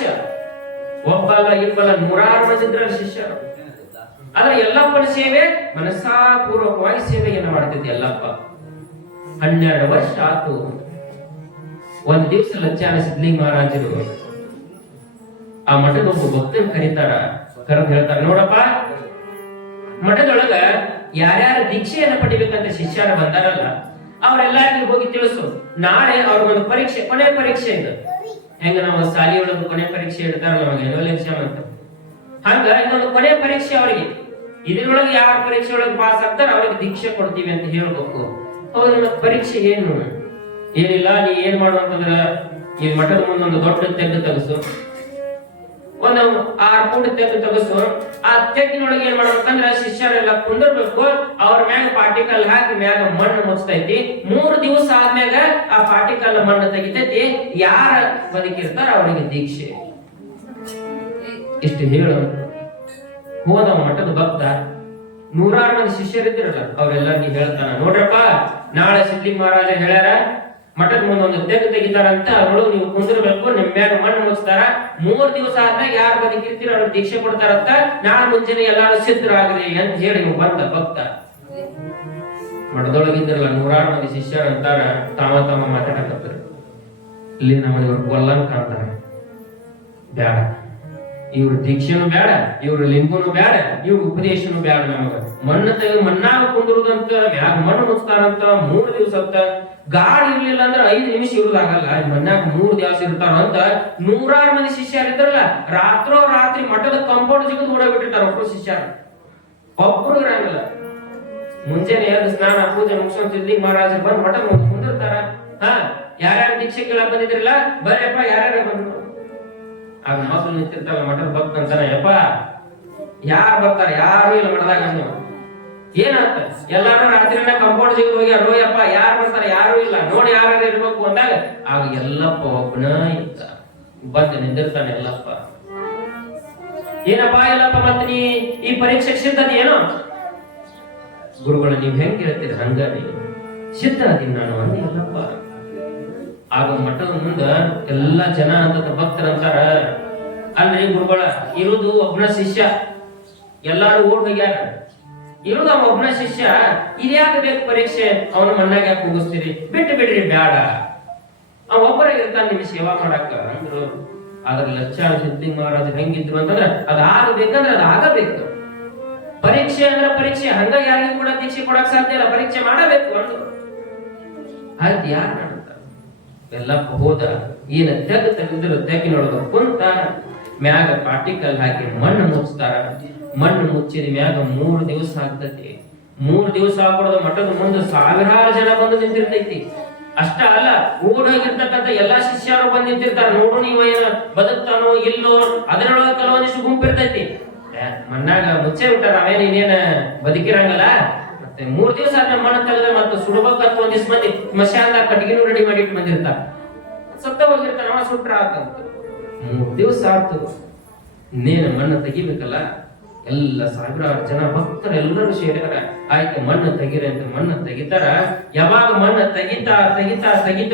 ಒಬ್ಬಲ್ಲ ಇಬ್ಬಲ್ಲ 106 ಮಂದಿ ಇದ್ರ ಶಿಷ್ಯರು. ಆದ್ರೆ ಯಲ್ಲಪ್ಪನ ಸೇವೆ ಮನಸ್ಸಾಪೂರ್ವಕವಾಗಿ ಸೇವೆಯನ್ನು ಮಾಡ್ತಿದ್ದ ಯಲ್ಲಪ್ಪ. 12 ವರ್ಷ ಆತು. ಒಂದ್ ದಿವಸ ಲಚ್ಚಾನ ಸಿದ್ಧಲಿಂಗ ಮಹಾರಾಜರು ಆ ಮಠದ ಒಬ್ಬ ಭಕ್ತನ್ ಕರೀತಾರ. ಕರೆದು ಹೇಳ್ತಾರ, ನೋಡಪ್ಪ ಮಠದೊಳಗ ಯಾರ್ಯಾರು ದೀಕ್ಷೆಯನ್ನ ಪಡಿಬೇಕಂತ ಶಿಷ್ಯರು ಬಂದಾರಲ್ಲ ಅವರೆಲ್ಲರಿಗೂ ಹೋಗಿ ತಿಳಿಸು. ನಾಳೆ ಅವ್ರಿಗೊಂದು ಪರೀಕ್ಷೆ, ಕೊನೆ ಪರೀಕ್ಷೆ ಇದೆ. ಹೆಂಗ ನಾವು ಶಾಲೆಯೊಳಗ ಕೊನೆ ಪರೀಕ್ಷೆ ಇಡ್ತಾರಲ್ಲ, ನಮಗೆ ಆನ್ಯುವಲ್ ಎಕ್ಸಾಮ್ ಅಂತ, ಹಂಗ ಇದೊಂದು ಕೊನೆ ಪರೀಕ್ಷೆ ಅವರಿಗೆ. ಇದ್ರೊಳಗೆ ಯಾವ ಪರೀಕ್ಷೆ ಒಳಗೆ ಪಾಸ್ ಆಗ್ತಾರ ಅವ್ರಿಗೆ ದೀಕ್ಷೆ ಕೊಡ್ತೀವಿ ಅಂತ ಹೇಳ್ಬೇಕು. ಹೌದು, ಪರೀಕ್ಷೆ ಏನು? ಏನಿಲ್ಲ, ನೀ ಏನ್ ಮಾಡು ಅಂತಂದ್ರ ಈ ಮಠದ ಮುಂದೊಂದು ದೊಡ್ಡ ತೆಗ್ದು ತೆಗಸು, ಒಂದು 6 ಫೂಟ್ ತೆಗ್ದು ತೆಗಸು. ಆ ತೆಗ್ಗಿನೊಳಗೆ ಏನ್ ಮಾಡ್ಬೇಕಂದ್ರ ಶಿಷ್ಯರೆಲ್ಲ ಕುಂದಿರ್ಬೇಕು. ಅವ್ರ ಮ್ಯಾಗ ಪಾಟಿಕಲ್ ಹಾಕಿ ಮ್ಯಾಗ ಮಣ್ಣು ಮುಚ್ತೈತಿ. 3 ದಿವಸ ಆದ್ಮ್ಯಾಗ ಆ ಪಾಟಿಕಲ್ ಮಣ್ಣು ತೆಗಿತೈತಿ. ಯಾರ ಬದುಕಿರ್ತಾರ ಅವರಿಗೆ ದೀಕ್ಷೆ. ಇಷ್ಟು ಹೇಳು. ಹೋದ ಮಠದ ಭಕ್ತ 106 ಮಂದಿ ಶಿಷ್ಯರಿದ್ರಲ್ಲ ಅವ್ರೆಲ್ಲರಿಗೂ ಹೇಳ್ತಾನ, ನೋಡ್ರಪ್ಪ ನಾಳೆ ಸಿದ್ಧಲಿಂಗ ಮಹಾರಾಜ ಹೇಳ್ಯಾರ ಮಠದ ಮುಂದೊಂದು ತೆಗ್ದು ತೆಗಿತಾರಂತ, ಅವಳು ನೀವು ಕುಂದಿರ್ಬೇಕು. ಮ್ಯಾಗ ಮಣ್ಣು ಮುಚ್ತಾರ. 3 ದಿವಸ ಆದ್ಮೇಲೆ ಯಾರು ಬದುಕಿರ್ತೀರ ಅವ್ರಿಗೆ ದೀಕ್ಷೆ ಕೊಡ್ತಾರಂತ. ನಾಳೆ ಮುಂಜಾನೆ ಎಲ್ಲಾರು ಸಿದ್ಧರಾಗ್ರಿ ಅಂತ ಹೇಳಿ ಬಂದ ಭಕ್ತ. ಮಠದೊಳಗಿದ್ರಲ್ಲ 100 ಮಂದಿ ಶಿಷ್ಯರು ಅಂತಾರ, ತಮ್ಮ ಮಾತಾಡಕತ್ತಾರ. ಇಲ್ಲಿ ನಮ್ಮನ್ನ ಇವ್ರು ಕೊಲ್ಲಂಗ್ ಕಾಣ್ತಾರ. ಬ್ಯಾಡ, ಇವ್ರ ದೀಕ್ಷೆನೂ ಬ್ಯಾಡ, ಇವ್ರ ಲಿಂಗನು ಬ್ಯಾಡ, ಇವ್ರ ಉಪದೇಶನು ಬ್ಯಾಡ. ನಮಗ ಮಣ್ಣಾಗ ಕುಂದಿರುದಂತ ಮ್ಯಾಗ ಮಣ್ಣು ಮುಚ್ತಾರಂತ 3 ದಿವಸ ಅಂತ. ಗಾಡಿ ಇರ್ಲಿಲ್ಲ ಅಂದ್ರೆ 5 ನಿಮಿಷ ಇರುದಾಗಲ್ಲ. ಮಣ್ಣಾಗ 3 ದಿವಸ ಇರ್ತಾರ ಅಂತ 100 ಮಂದಿ ಶಿಷ್ಯರಿದ್ರಲ್ಲ, ರಾತ್ರಿ ಮಠದ ಕಂಪೌಂಡ್ ಜಿಗಿದು ಓಡಾಬಿಟ್ಟಿರ್ತಾರ ಒಬ್ಬರು ಶಿಷ್ಯರು. ಒಬ್ರು ಇರಂಗಿಲ್ಲ. ಮುಂಜಾನೆ ಎದ್ದು ಸ್ನಾನ ಪೂಜೆ ಮುಗಿಸ್ಕೊಂಡ್ ಸಿದ್ಲಿಂಗ ಮಹಾರಾಜರು ಬಂದ್ ಮಠ ಮುಂದಿರ್ತಾರ. ಯಾರ್ಯಾರು ದೀಕ್ಷೆ ಕೇಳಕ್ ಬಂದಿದ್ರಲ್ಲ, ಬರ್ಯಪ್ಪ ಯಾರ್ಯಾರು ಬಂದ್ರು. ಆಗ ಮಕ್ಕಳು ನಿಂತಿರ್ತಾರ. ಮಠದ ಭಕ್ತ ಅಂತಾನ, ಯಪ್ಪ ಯಾರು ಬರ್ತಾರ? ಯಾರು ಇಲ್ಲ ಮಠದಾಗ. ನೀವು ಏನಾಗ್ತ? ಎಲ್ಲಾರು ರಾತ್ರಿನ ಕಂಪೌಂಡ್ ಜಿಗಿದು ಹೋಗ್ಯಾರೋ, ಯಪ್ಪ ಯಾರು ಬರ್ತಾರ? ಯಾರು ಇಲ್ಲ, ನೋಡಿ ಯಾರು ಇರ್ಬೇಕು ಅಂದಾಗ ಆಗ ಎಲ್ಲಪ್ಪ ಒಬ್ಬನ ಇದ್ದ. ಬಂದು ನಿಂದಿರ್ತಾನೆ ಎಲ್ಲಪ್ಪ. ಏನಪ್ಪಾ ಎಲ್ಲಪ್ಪ, ಮತ್ತ ನೀ ಈ ಪರೀಕ್ಷೆ ಸಿದ್ಧತೆ ಏನೋ? ಗುರುಗಳ ನೀವ್ ಹೆಂಗ್ ಹೇಳ್ತೀರಿ ಹಂಗ ಸಿದ್ಧ ಅದೀನಿ ನಾನು ಅಂದಿ ಎಲ್ಲಪ್ಪ. ಆಗ ಮಠದ ಮುಂದ ಎಲ್ಲಾ ಜನ ಅಂತ ಭಕ್ತರಂತಾರ, ಅಲ್ರಿ ಗುರುಗಳ ಇರುವುದು ಒಬ್ಬನ ಶಿಷ್ಯ, ಎಲ್ಲಾರು ಓಡ್ ಹೋಗ್ಯಾರ, ಇರುವುದು ಒಬ್ಬನ ಶಿಷ್ಯ, ಇದ್ಯಾಕ ಬೇಕು ಪರೀಕ್ಷೆ? ಅವನ ಮಣ್ಣಾಗ ಯಾಕೆ ಹೋಗಿಸ್ತೀರಿ? ಬಿಟ್ಟು ಬಿಡ್ರಿ, ಬ್ಯಾಡ, ಅವ ಒಬ್ಬರೇ ಇರ್ತಾನ ನಿಮ್ ಸೇವಾ ಮಾಡಾಕ ಅಂದ್ರು. ಆದ್ರ ಲಚ್ಚಾಳ ಸಿದ್ಲಿಂಗ ಮಹಾರಾಜ ಹೆಂಗಿದ್ರು ಅಂತಂದ್ರ ಅದ ಆಗಬೇಕಂದ್ರ ಅದ ಆಗಬೇಕು. ಪರೀಕ್ಷೆ ಅಂದ್ರೆ ಪರೀಕ್ಷೆ, ಹಂಗ ಯಾರಿಗೂ ಕೂಡ ದೀಕ್ಷೆ ಕೊಡಕ್ ಸಾಧ್ಯ ಇಲ್ಲ, ಪರೀಕ್ಷೆ ಮಾಡಬೇಕು ಅಂದ್ರು. ಆಯ್ತು, ಯಾರು ಮಾಡುತ್ತ ಎಲ್ಲ ಹೋದ. ಏನ ತೆಗೆದ್ರು ತೆಗಿ ನೋಡೋದು ಕುಂತ ಮ್ಯಾಗ ಪಾಟಿಕಲ್ ಹಾಕಿ ಮಣ್ಣು ಮುಚ್ತಾರ. ಮಣ್ಣು ಮುಚ್ಚಿದ ಮ್ಯಾಗ 3 ದಿವಸ ಆಗ್ತತಿ. 3 ದಿವಸ ಆಗ್ಬಿಡೋದು. ಮಠದ ಮುಂದೆ 1000 ಜನ ಬಂದು ನಿಂತಿರ್ತೈತಿ. ಅಷ್ಟ ಅಲ್ಲ, ಓಡೋಗಿರ್ತಕ್ಕಂಥ ಎಲ್ಲಾ ಶಿಷ್ಯರು ಬಂದ್ ನಿಂತಿರ್ತಾರ. ನೋಡು ನೀವ ಏನ ಬದುಕ್ತಾನೋ ಇಲ್ಲೋ, ಅದರೊಳಗೆ ಕೆಲವೊಂದಿಷ್ಟು ಗುಂಪಿರ್ತೈತಿ. ಮಣ್ಣಾಗ ಮುಚ್ಚೆ ಬಿಟ್ಟ, ನಾವೇನ್ ಇನ್ನೇನ ಬದುಕಿರಂಗಲ್ಲ. ಮತ್ತೆ 3 ದಿವಸ ಆದ್ಮೇಲೆ ಮಣ್ಣು ತೆಗೆದ್ರೆ ಮತ್ತೆ ಸುಡಬೇಕಂತ ಒಂದಿಷ್ಟು ಮಂದಿ ಮಶಾನದಾಗ ಕಟ್ಟಿಗೆನೂ ರೆಡಿ ಮಾಡಿ ಇಟ್ಟು ಬಂದಿರ್ತಾರ. ಸತ್ತ ಹೋಗಿರ್ತಾರ, ಅವ ಸುಟ್ರ ಆತಂತ. 3 ದಿವಸ ಆಯ್ತು, ಇನ್ನೇನು ಮಣ್ಣು ತೆಗಿಬೇಕಲ್ಲ. ಎಲ್ಲ 1000 ಜನ ಭಕ್ತರು ಎಲ್ಲರೂ ಸೇರಿದಾರ. ಆಯ್ತು, ಮಣ್ಣು ತೆಗಿರಿ ಅಂತ ಮಣ್ಣು ತೆಗಿತಾರ. ಯಾವಾಗ ಮಣ್ಣು ತೆಗಿತಾ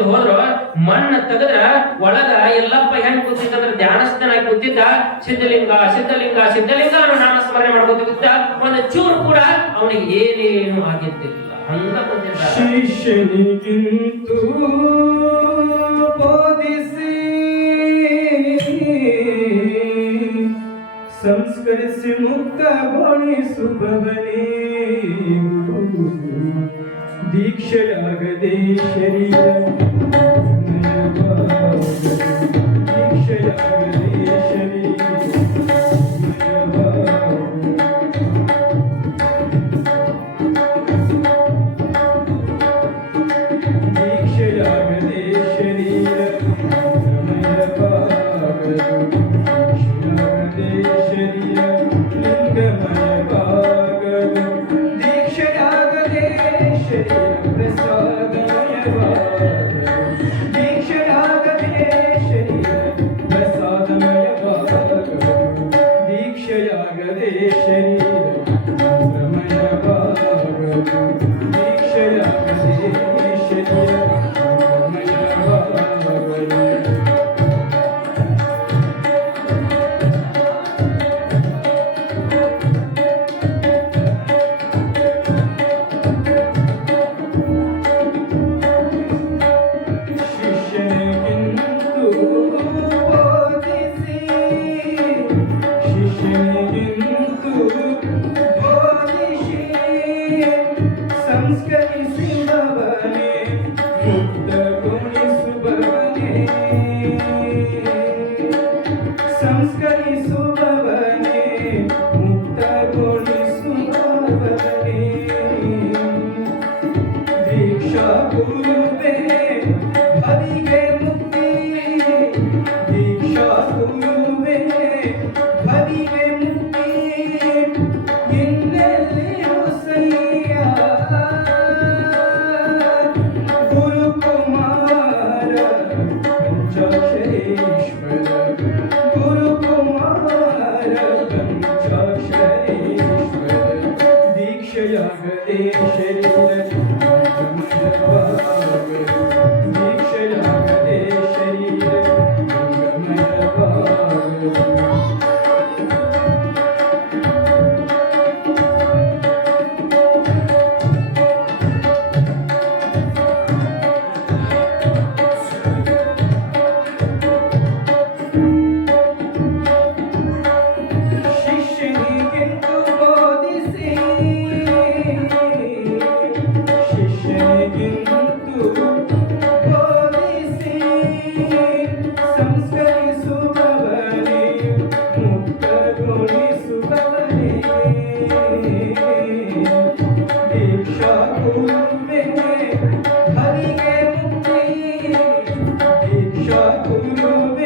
ಹೋದ್ರು, ಮಣ್ಣು ತೆಗದ್ರ ಒಳಗ ಎಲ್ಲಪ್ಪ ಹೆಂಗ್ ಕೂತಿದ್ದಂದ್ರ ಧ್ಯಾನಸ್ಥನಾಗಿ ಕೂತಿದ್ದ. ಸಿದ್ಧಲಿಂಗ ಸಿದ್ಧಲಿಂಗ ಸಿದ್ಧಲಿಂಗ ಅನ್ನೋ ನಾಮಸ್ಮರಣೆ ಮಾಡ್ಕೊತಿದ್ದ. ಒಂದು ಚೂರು ಕೂಡ ಅವನಿಗೆ ಏನೇನು ಆಗಿದ್ದಿಲ್ಲ, ಹಂಗ ಕೂತಿದ್ದ. ಶಿಷ್ಯನಿಗಿಂತೂ ಬೋಧಿಸಿ ಸಂಸ್ಕರಿಸಿ ಮುಕ್ತಗೊಳಿಸುವವನೇ ಗುರು. ದೀಕ್ಷೆಯಾಗದೆ ಶರೀರ ದೀಕ್ಷೆಯಾಗದೆ ಶರೀರ ದೀಕ್ಷೆಯಾಗದೆ ಶರೀರ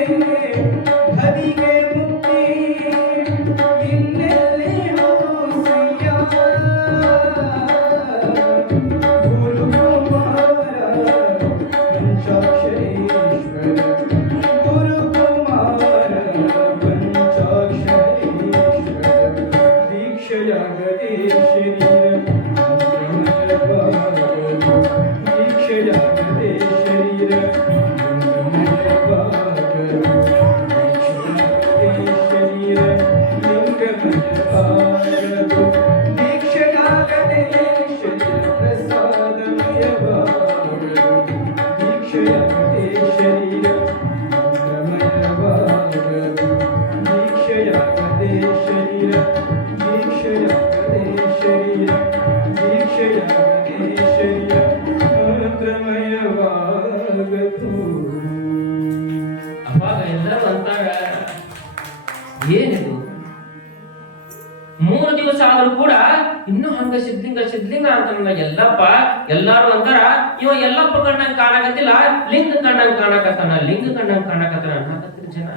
ಹದಿಗೆ ಮುಕ್ತಿ ಇನ್ನೆಲ್ಲಿ ಹೋಸಯ್ಯ ಗುರುಕುಮಾರ ಪಂಚಾಕ್ಷರೀಶ್ವರ ಗುರುಕುಮಾರ ಪಂಚಾಕ್ಷರೀಶ್ವರ ದೀಕ್ಷೆಯಾಗದೆ ಶರೀರ ದೀಕ್ಷೆಯಾಗದೆ ಶರೀರ ದೀಕ್ಷೆಯಾಗದೆ ಶರೀರ ಪ್ರಸಾದಮಯವಾಗದು ದೀಕ್ಷೆಯಾಗದೆ ಶರೀರ ಮಂತ್ರಮಯವಾಗದು ದೀಕ್ಷೆಯಾಗದೆ ಶರೀರ ದೀಕ್ಷೆಯಾಗದೆ ಶರೀರ ದೀಕ್ಷೆಯಾಗದೆ ಶರೀರ ಮಂತ್ರಮಯವಾಗದು. ಅವಾಗ ಎಲ್ಲರೂ ಅಂತಾರ, ಏನಿದು 3 ದಿವಸ ಆದ್ರೂ ಕೂಡ ಇನ್ನೂ ಹಂಗ ಸಿದ್ಲಿಂಗ ಸಿದ್ಲಿಂಗ ಅಂತ ಎಲ್ಲಪ್ಪ. ಎಲ್ಲಾರು ಅಂತಾರ, ಇವ ಎಲ್ಲಪ್ಪ ಕಣ್ಣಂಗ್ ಕಾಣಕತ್ತಿಲ್ಲ, ಲಿಂಗ ಕಣ್ಣಂಗ್ ಕಾಣಕತ್ತಾನ, ಲಿಂಗ ಕಣ್ಣಂಗ್ ಕಾಣಕತ್ತಾನ ಅನ್ನಕತ್ತಿರ ಜನ.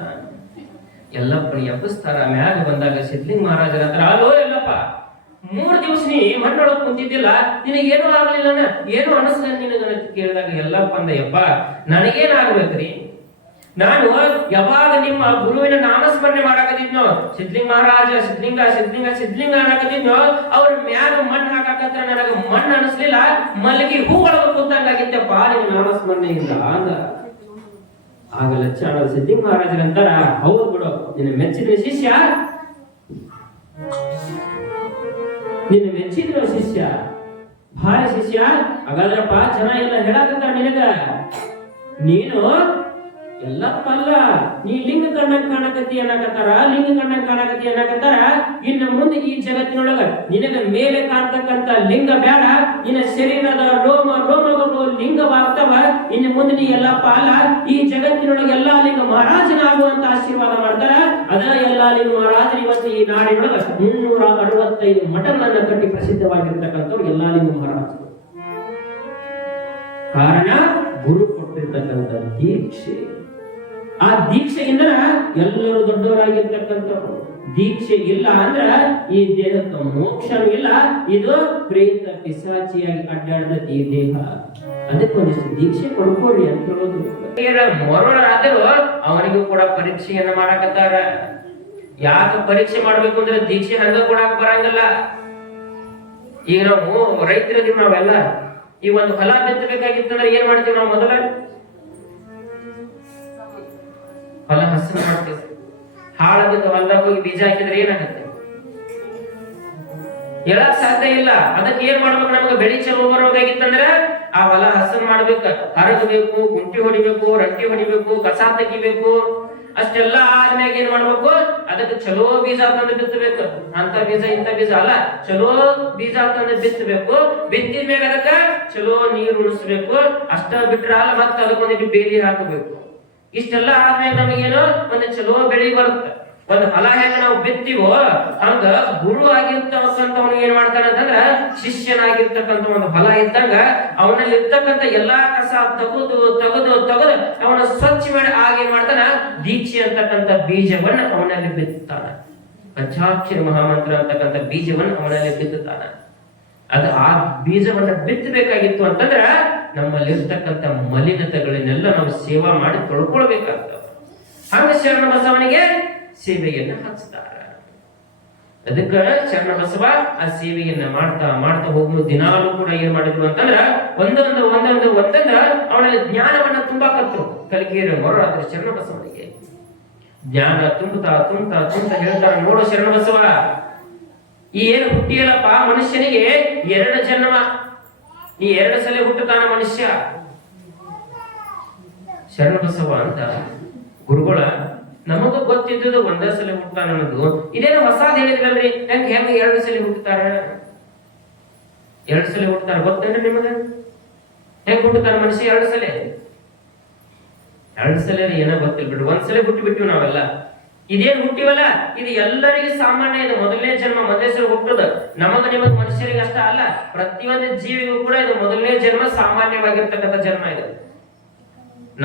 ಎಲ್ಲಪ್ಪನ ಎಬ್ಬಿಸ್ತಾರ. ಮ್ಯಾಗ ಬಂದಾಗ ಸಿದ್ಲಿಂಗ ಮಹಾರಾಜರ ಹತ್ರ, ಅಲೋ ಎಲ್ಲಪ್ಪ, 3 ದಿವಸ ನೀ ಮಣ್ಣೊಳಗ್ ಕುಂತಿದ್ದಿಲ್ಲ, ನಿನಗೇನು ಆಗ್ಲಿಲ್ಲ, ಏನು ಅನಿಸ್ಲ ನಿನಗ ಕೇಳಿದಾಗ ಎಲ್ಲಪ್ಪ ಅಂದ, ಯಪ್ಪ ನನಗೇನಾಗ್ಬೇಕ್ರಿ, ನಾನು ಯಾವಾಗ ನಿಮ್ಮ ಗುರುವಿನ ನಾಮಸ್ಮರಣೆ ಮಾಡಕತ್ತಿದ್ನೋ, ಸಿದ್ಲಿಂಗ ಮಹಾರಾಜ ಸಿದ್ಲಿಂಗ ಸಿದ್ಲಿಂಗ ಸಿದ್ಲಿಂಗ ಅನ್ನಕತ್ತಿದ್ನೋ, ಅವ್ರ ಮ್ಯಾಗ ಮಣ್ಣು ಹಾಕಕತ್ರ ನನಗ ಮಣ್ಣು ಅನಿಸ್ಲಿಲ್ಲ, ಮಲಗಿ ಹೂಗಳಗ ಕೂತಂಗಾಗಿತ್ತಪ್ಪ ನಿಮ್ಮ ನಾಮಸ್ಮರಣೆಯಿಂದ ಅಂದ. ಆಗ ಲಕ್ಷಣ ಸಿದ್ಲಿಂಗ ಮಹಾರಾಜರ ಅಂತಾರ, ಹೌದು ಬಿಡು, ನಿನ್ನ ಮೆಚ್ಚಿದ ಶಿಷ್ಯ, ನಿನ್ನ ಮೆಚ್ಚಿದ ಶಿಷ್ಯ, ಭಾರಿ ಶಿಷ್ಯ. ಹಾಗಾದ್ರಪ್ಪ ಜನ ಎಲ್ಲ ಹೇಳಕತ್ತಾರ ನಿನಗ, ನೀನು ಎಲ್ಲಪ್ಪ ಅಲ್ಲ, ನೀ ಲಿಂಗ ಕಣ್ಣಂಗ್ ಕಾಣಕತ್ತಿ ಅನ್ನಕತ್ತಾರ, ಲಿಂಗ ಕಣ್ಣಂಗ್ ಕಾಣಕತ್ತಿ ಅನ್ನಕತ್ತಾರ. ಇನ್ನು ಮುಂದೆ ಈ ಜಗತ್ತಿನೊಳಗ ನಿನಗ ಮೇಲೆ ಕಾಣ್ತಕ್ಕಂತ ಲಿಂಗ ಬೇಡ, ನಿನ್ನ ಶರೀರದ ರೋಮ ರೋಮಗಳು ಲಿಂಗವಾಗ್ತವ. ಇನ್ನು ಮುಂದೆ ನೀ ಎಲ್ಲಪ್ಪ ಅಲ್ಲ, ಈ ಜಗತ್ತಿನೊಳಗೆ ಎಲ್ಲಾ ಲಿಂಗ ಮಹಾರಾಜನಾಗುವಂತ ಆಶೀರ್ವಾದ ಮಾಡ್ತಾರ. ಅದ ಎಲ್ಲಾ ಲಿಂಗ ಮಹಾರಾಜ ಇವತ್ತು ಈ ನಾಡಿನೊಳಗ 365 ಮಠಗಳನ್ನ ಕಟ್ಟಿ ಪ್ರಸಿದ್ಧವಾಗಿರ್ತಕ್ಕಂಥವ್ರು ಎಲ್ಲಾ ಲಿಂಗ ಮಹಾರಾಜರು. ಕಾರಣ ಗುರು ಕೊಟ್ಟಿರ್ತಕ್ಕಂಥ ದೀಕ್ಷೆ. ಆ ದೀಕ್ಷೆಯಿಂದ ಎಲ್ಲರೂ ದೊಡ್ಡವರಾಗಿರ್ತಕ್ಕಂಥವ್ರು. ದೀಕ್ಷೆ ಇಲ್ಲ ಅಂದ್ರ ಈ ದೇಹಕ್ಕೆ ಮೋಕ್ಷನೂ ಇಲ್ಲ, ಇದು ಪ್ರೇತ ಪಿಸಾಚಿಯಾಗಿ ಅಡ್ಡಾಡದ ಈ ದೇಹ. ಅದಕ್ಕೊಂದಿಷ್ಟು ದೀಕ್ಷೆ ಕೊಡ್ಕೊಡ್ರಿ ಅಂತ ಹೇಳೋದು. ಮರುಳಾದರೂ ಅವನಿಗೂ ಕೂಡ ಪರೀಕ್ಷೆಯನ್ನ ಮಾಡಕತ್ತಾರ. ಯಾಕೆ ಪರೀಕ್ಷೆ ಮಾಡ್ಬೇಕು ಅಂದ್ರೆ ದೀಕ್ಷೆ ಹಂಗ ಕೊಡಾಕ ಬರಂಗಲ್ಲ. ಈಗ ನಾವು ರೈತರಿದ್ದೀವಿ, ನಾವೆಲ್ಲ ಈ ಒಂದು ಹೊಲ ಬಿತ್ತಬೇಕಾಗಿತ್ತಂದ್ರೆ ಏನ್ ಮಾಡ್ತೀವಿ ನಾವು? ಮೊದಲ ಹೊಲ ಹಸನು ಮಾಡ್ತೀವಿ. ಹಾಳಾಗಿದ್ದ ಹೊಲದಾಗ ಹೋಗಿ ಬೀಜ ಹಾಕಿದ್ರೆ ಏನಾಗುತ್ತೆ? ಹೇಳಕ್ ಸಾಧ್ಯ ಇಲ್ಲ. ಅದಕ್ಕೆ ಏನ್ ಮಾಡ್ಬೇಕು? ನಮ್ಗೆ ಬೆಳಿ ಚಲೋ ಬರೋದಾಗಿತ್ತಂದ್ರೆ ಆ ಹೊಲ ಹಸನ್ ಮಾಡ್ಬೇಕು, ಹರಗಬೇಕು, ಗುಂಟಿ ಹೊಡಿಬೇಕು, ರಂಟಿ ಹೊಡಿಬೇಕು, ಕಸ ತೆಗಿಬೇಕು. ಅಷ್ಟೆಲ್ಲ ಆದ್ಮ್ಯಾಗ ಏನ್ ಮಾಡ್ಬೇಕು? ಅದಕ್ಕೆ ಚಲೋ ಬೀಜ ತಂದು ಬಿತ್ತಬೇಕು. ಅಂತ ಬೀಜ ಇಂಥ ಬೀಜ ಅಲ್ಲ, ಚಲೋ ಬೀಜ ತಂದು ಬಿತ್ತಬೇಕು. ಬಿತ್ತಿದ ಮ್ಯಾಗ ಅದಕ್ಕ ಚಲೋ ನೀರು ಉಣಿಸ್ಬೇಕು. ಅಷ್ಟ ಬಿಟ್ರ ಅಲ್ಲ, ಮತ್ತೆ ಅದಕ್ಕೊಂದಿಟ್ಟು ಬೇಲಿ ಹಾಕಬೇಕು. ಇಷ್ಟೆಲ್ಲ ಆದ್ಮ್ಯಾಗ ನಮಗೇನು ಒಂದು ಚಲೋ ಬೆಳಿ ಬರುತ್ತೆ. ಒಂದು ಹೊಲ ಹೆಂಗ ನಾವು ಬಿತ್ತೀವೋ ಹಂಗ ಗುರು ಆಗಿರ್ತಕ್ಕಂಥವ್ನಿಗೆ ಏನ್ ಮಾಡ್ತಾನ ಅಂತಂದ್ರ, ಶಿಷ್ಯನಾಗಿರ್ತಕ್ಕಂಥ ಒಂದು ಹೊಲ ಇದ್ದಂಗ ಅವನಲ್ಲಿ ಇರ್ತಕ್ಕಂಥ ಎಲ್ಲಾ ಕಸ ತೆಗೆದು ತೆಗೆದು ತೆಗೆದು ಅವನ ಸ್ವಚ್ಛ ಮಾಡಿ ಆಗೇನ್ ಮಾಡ್ತಾನ, ದೀಕ್ಷೆ ಅಂತಕ್ಕಂಥ ಬೀಜವನ್ನ ಅವನಲ್ಲಿ ಬಿತ್ತುತ್ತಾನ. ಪಂಚಾಕ್ಷರ ಮಹಾಮಂತ್ರ ಅಂತಕ್ಕಂಥ ಬೀಜವನ್ನ ಅವನಲ್ಲಿ ಬಿತ್ತುತ್ತಾನ. ಅದು ಆ ಬೀಜವನ್ನ ಬಿತ್ತಬೇಕಾಗಿತ್ತು ಅಂತಂದ್ರ ನಮ್ಮಲ್ಲಿರ್ತಕ್ಕಂಥ ಮಲಿನತೆಗಳನ್ನೆಲ್ಲ ನಾವು ಸೇವಾ ಮಾಡಿ ತೊಳ್ಕೊಳ್ಬೇಕಾಗ್ತದೆ. ಹಂಗ ಶರಣ ಬಸವನಿಗೆ ಸೇವೆಯನ್ನ ಹಚ್ತಾರ. ಅದಕ್ಕ ಶರಣ ಬಸವ ಆ ಸೇವೆಯನ್ನ ಮಾಡ್ತಾ ಮಾಡ್ತಾ ಹೋಗ್ಲು ದಿನಾಲೂ ಕೂಡ ಏನ್ ಮಾಡಿದ್ರು ಅಂತಂದ್ರ ಒಂದೊಂದು ಅವನಲ್ಲಿ ಜ್ಞಾನವನ್ನ ತುಂಬಾ ಕತ್ತು. ಕಲಿಕೆಯ ಮೊರಾದ್ರೆ ಶರಣ ಬಸವನಿಗೆ ಜ್ಞಾನ ತುಂಬುತ್ತಾ ತುಂಬುತ್ತಾ ತುಂಬುತ್ತಾ ಹೇಳ್ತಾರ, ನೋಡು ಶರಣ ಬಸವ, ಈ ಏನು ಹುಟ್ಟಿಯಲ್ಲಪ್ಪ ಮನುಷ್ಯನಿಗೆ 2 ಜನ್ಮ, ಈ 2 ಸಲ ಹುಟ್ಟುತ್ತಾನ ಮನುಷ್ಯ. ಶರಣ ಬಸವ ಅಂತ ಗುರುಗಳ ನಮಗ ಗೊತ್ತಿದ್ದು ಒಂದೇ ಸಲ ಹುಟ್ಟುತ್ತಾನ ಅನ್ನೋದು ಇದೇನು ಹೊಸಾದ್ ಹೇಳಿದ್ರಲ್ರಿ. ಹೆಂಗ 2 ಸಲ ಹುಟ್ಟುತ್ತಾರ? 2 ಸಲ ಹುಟ್ಟುತ್ತಾರ ಗೊತ್ತೇನ್ರಿ ನಿಮಗ? ಹೆಂಗ್ ಹುಟ್ಟುತ್ತಾನ ಮನುಷ್ಯ 2 ಸಲ? 2 ಸಲ ಏನೋ ಗೊತ್ತಿಲ್ಲ ಬಿಡ್ರಿ, 1 ಸಲ ಹುಟ್ಟಿ ಬಿಟ್ಟಿವಿ ನಾವೆಲ್ಲ. ಇದೇನ್ ಹುಟ್ಟಿವಲ್ಲ ಇದು ಎಲ್ಲರಿಗೂ ಸಾಮಾನ್ಯ. ಇದು ಮೊದಲನೇ ಜನ್ಮ, ಮೊದಲನೇ ಸಲ ಹುಟ್ಟುದು. ನಮಗ ನಿಮಗ್ ಮನುಷ್ಯರಿಗೆ ಅಷ್ಟ ಅಲ್ಲ, ಪ್ರತಿಯೊಂದು ಜೀವಿಗೂ ಕೂಡ ಇದು ಮೊದಲನೇ ಜನ್ಮ, ಸಾಮಾನ್ಯವಾಗಿರ್ತಕ್ಕಂಥ ಜನ್ಮ ಇದು.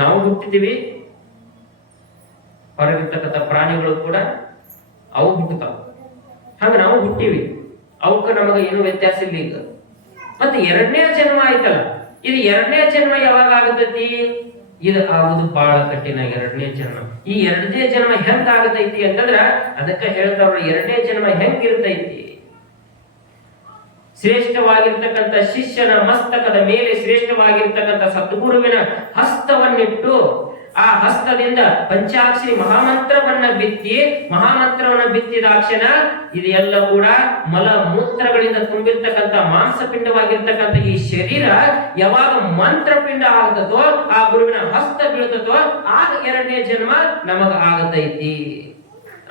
ನಾವು ಹುಟ್ಟಿದೀವಿ, ಹೊರಗಿರ್ತಕ್ಕಂಥ ಪ್ರಾಣಿಗಳು ಕೂಡ ಅವು ಹುಟ್ಟುತ್ತಾವ. ಹಂಗ ನಾವು ಹುಟ್ಟಿವಿ, ಅವಕ್ಕ ನಮಗ ಏನು ವ್ಯತ್ಯಾಸ ಇಲ್ಲ. ಈಗ ಮತ್ತೆ ಎರಡನೇ ಜನ್ಮ ಆಯ್ತಲ್ಲ, ಇದು ಎರಡನೇ ಜನ್ಮ ಯಾವಾಗ ಆಗತೈತಿ? ಇದು ಆಗುದು ಬಹಳ ಕಠಿಣ. ಎರಡನೇ ಜನ್ಮ, ಈ ಎರಡನೇ ಜನ್ಮ ಹೆಂಗ್ ಆಗತೈತಿ ಅಂತಂದ್ರ ಅದಕ್ಕ ಹೇಳ್ತಾವ್ರ, ಎರಡನೇ ಜನ್ಮ ಹೆಂಗಿರ್ತೈತಿ? ಶ್ರೇಷ್ಠವಾಗಿರ್ತಕ್ಕಂಥ ಶಿಷ್ಯನ ಮಸ್ತಕದ ಮೇಲೆ ಶ್ರೇಷ್ಠವಾಗಿರ್ತಕ್ಕಂಥ ಸದ್ಗುರುವಿನ ಹಸ್ತವನ್ನಿಟ್ಟು ಆ ಹಸ್ತದಿಂದ ಪಂಚಾಕ್ಷರಿ ಮಹಾಮಂತ್ರವನ್ನ ಬಿತ್ತಿದಾಕ್ಷಣ ಇದೆಲ್ಲ ಕೂಡ ಮಲ ಮೂತ್ರಗಳಿಂದ ತುಂಬಿರ್ತಕ್ಕಂಥ ಮಾಂಸಪಿಂಡವಾಗಿರ್ತಕ್ಕಂಥ ಈ ಶರೀರ ಯಾವಾಗ ಮಂತ್ರಪಿಂಡ ಆಗತೋ, ಆ ಗುರುವಿನ ಹಸ್ತ ಬೀಳ್ತತೋ, ಆಗ ಎರಡನೇ ಜನ್ಮ ನಮಗ ಆಗತೈತಿ.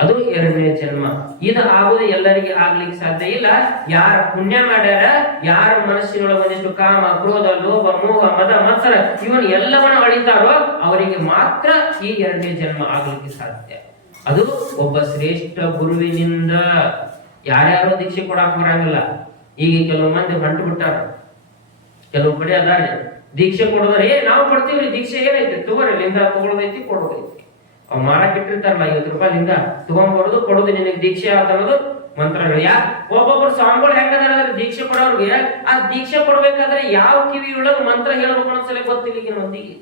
ಅದು ಎರಡನೇ ಜನ್ಮ. ಇದು ಆಗುದು ಎಲ್ಲರಿಗೆ ಆಗ್ಲಿಕ್ಕೆ ಸಾಧ್ಯ ಇಲ್ಲ. ಯಾರ ಪುಣ್ಯ ಮಾಡ್ಯಾರ, ಯಾರ ಮನಸ್ಸಿನೊಳಗೆ ಒಂದಿಷ್ಟು ಕಾಮ, ಕ್ರೋಧ, ಲೋಭ, ಮೋಹ, ಮದ, ಮತ್ಸರ ಇವನ್ ಎಲ್ಲವನ್ನ ಅಳಿತಾರೋ ಅವರಿಗೆ ಮಾತ್ರ ಈ ಎರಡನೇ ಜನ್ಮ ಆಗ್ಲಿಕ್ಕೆ ಸಾಧ್ಯ. ಅದು ಒಬ್ಬ ಶ್ರೇಷ್ಠ ಗುರುವಿನಿಂದ. ಯಾರ್ಯಾರೋ ದೀಕ್ಷೆ ಕೊಡಾಕ್ ಬರಂಗಿಲ್ಲ. ಈಗ ಕೆಲವು ಮಂದಿ ಹೊಂಟು ಬಿಟ್ಟಾರ, ಕೆಲವು ಕಡೆ ಅದಾರೆ ದೀಕ್ಷೆ ಕೊಡೋದ್ರೆ, ನಾವು ಕೊಡ್ತೀವ್ರಿ ದೀಕ್ಷೆ, ಏನೈತಿ ತಗೋರಿ, ಲಿಂಗ ತಗೊಳೋದೈತಿ ಕೊಡೋದೈತಿ. ಅವ್ ಮಾರಕ್ ಇಟ್ಟಿರ್ತಾರಲ್ಲ, 50 ರೂಪಾಯಿ ಲಿಂಗ ತಗೊಂಡ್ಬರೋದು, ಕೊಡೋದು, ನಿನಗೆ ದೀಕ್ಷೆ ಆತನ್ನೋದು ಮಂತ್ರಗಳು. ಒಬ್ಬೊಬ್ರು ಸ್ವಾಮಿಗಳು ಹೆಂಗದಾರ ದೀಕ್ಷೆ ಕೊಡೋರ್ಗೆ, ಆ ದೀಕ್ಷೆ ಕೊಡ್ಬೇಕಾದ್ರೆ ಯಾವ ಕಿವಿ ಒಳಗ ಮಂತ್ರ ಹೇಳ್ಬೇಕು ಅನ್ಸಲ ಗೊತ್ತಿಲ್ಲ ಈಗಿನ ಮಂದಿಗೆ.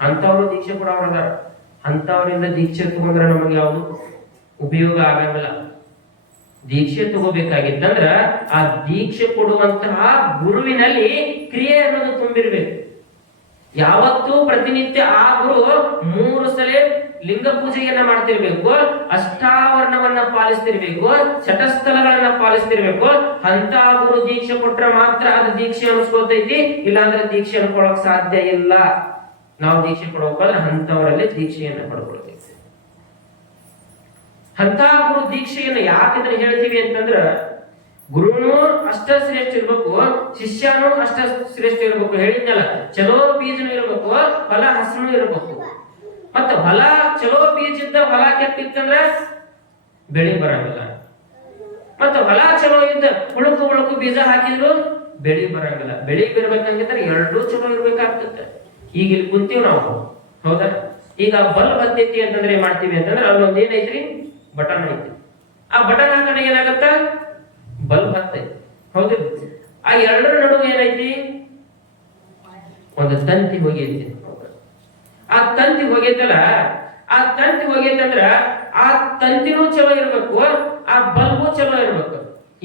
ಅಂತವ್ರು ದೀಕ್ಷೆ ಕೊಡೋರು ಅದಾರ. ಅಂತವ್ರಿಂದ ದೀಕ್ಷೆ ತಗೊಂಡ್ರೆ ನಮಗೆ ಯಾವುದು ಉಪಯೋಗ ಆಗಂಗಿಲ್ಲ. ದೀಕ್ಷೆ ತಗೋಬೇಕಾಗಿತ್ತಂದ್ರ ಆ ದೀಕ್ಷೆ ಕೊಡುವಂತಹ ಗುರುವಿನಲ್ಲಿ ಕ್ರಿಯೆ ಅನ್ನೋದು ತುಂಬಿರ್ಬೇಕು. ಯಾವತ್ತೂ ಪ್ರತಿನಿತ್ಯ ಆ ಗುರು 3 ಸಲ ಲಿಂಗ ಪೂಜೆಯನ್ನ ಮಾಡ್ತಿರ್ಬೇಕು, ಅಷ್ಟಾವರಣವನ್ನ ಪಾಲಿಸ್ತಿರ್ಬೇಕು, ಶಟಸ್ಥಲಗಳನ್ನ ಪಾಲಿಸ್ತಿರ್ಬೇಕು. ಅಂತ ಗುರು ದೀಕ್ಷೆ ಕೊಟ್ರೆ ಮಾತ್ರ ಅದು ದೀಕ್ಷೆ ಅನ್ಸ್ಕೊತೈತಿ, ಇಲ್ಲಾಂದ್ರೆ ದೀಕ್ಷೆ ಅನ್ಕೊಳಕ್ ಸಾಧ್ಯ ಇಲ್ಲ. ನಾವು ದೀಕ್ಷೆ ಕೊಡಬೇಕಾದ್ರೆ ಅಂತವರಲ್ಲಿ ದೀಕ್ಷೆಯನ್ನ ಪಡ್ಕೊಳ್ತೈತಿ. ಅಂತ ಗುರು ದೀಕ್ಷೆಯನ್ನ ಯಾಕಿದ್ರೆ ಹೇಳ್ತೀವಿ ಅಂತಂದ್ರ, ಗುರುನು ಅಷ್ಟ ಶ್ರೇಷ್ಠ ಇರ್ಬೇಕು, ಶಿಷ್ಯನು ಅಷ್ಟ ಶ್ರೇಷ್ಠ ಇರ್ಬೇಕು. ಹೇಳಿದ್ನಲ್ಲ, ಚಲೋ ಬೀಜನು ಇರ್ಬೇಕು, ಫಲ ಹಸನು ಇರ್ಬೇಕು. ಮತ್ತ ಹೊಲ ಚಲೋ ಬೀಜ ಇದ್ದ ಹೊಲ ಕೆಟ್ಟಿತ್ತಂದ್ರ ಬೆಳಿ ಬರಂಗಿಲ್ಲ. ಮತ್ತ ಹೊಲ ಚಲೋ ಇದ್ದ ಉಳುಕು ಬೀಜ ಹಾಕಿದ್ರು ಬೆಳಿ ಬರಂಗಿಲ್ಲ. ಬೆಳಿ ಬರ್ಬೇಕಂಗಿದ್ರೆ ಎರಡೂ ಚಲೋ ಇರ್ಬೇಕಾಗ್ತದೆ. ಈಗ ಇಲ್ಲಿ ಕುಂತೀವಿ ನಾವು, ಹೌದಾ? ಈಗ ಬಲ್ಬ್ ಹತ್ತೈತಿ ಅಂತಂದ್ರೆ ಏನ್ ಮಾಡ್ತೀವಿ ಅಂತಂದ್ರೆ ಅಲ್ಲೊಂದ್ ಏನೈತ್ರಿ, ಬಟನ್ ಐತಿ. ಆ ಬಟನ್ ಹಾಕೋಣ ಏನಾಗತ್ತ, ಬಲ್ಬ್ ಹತ್ತೈತಿ, ಹೌದಿಲ್ಲ? ಆ ಎರಡರ ನಡುವೆ ಏನೈತಿ, ಒಂದು ತಂತಿ ಹೋಗೈತಿ. ಆ ತಂತಿ ಹೋಗೈತಲ್ಲ, ಆ ತಂತಿ ಹೋಗೈತಂದ್ರ ಆ ತಂತಿನೂ ಚಲೋ ಇರ್ಬೇಕು, ಆ ಬಲ್ಬು ಚಲೋ ಇರ್ಬೇಕು.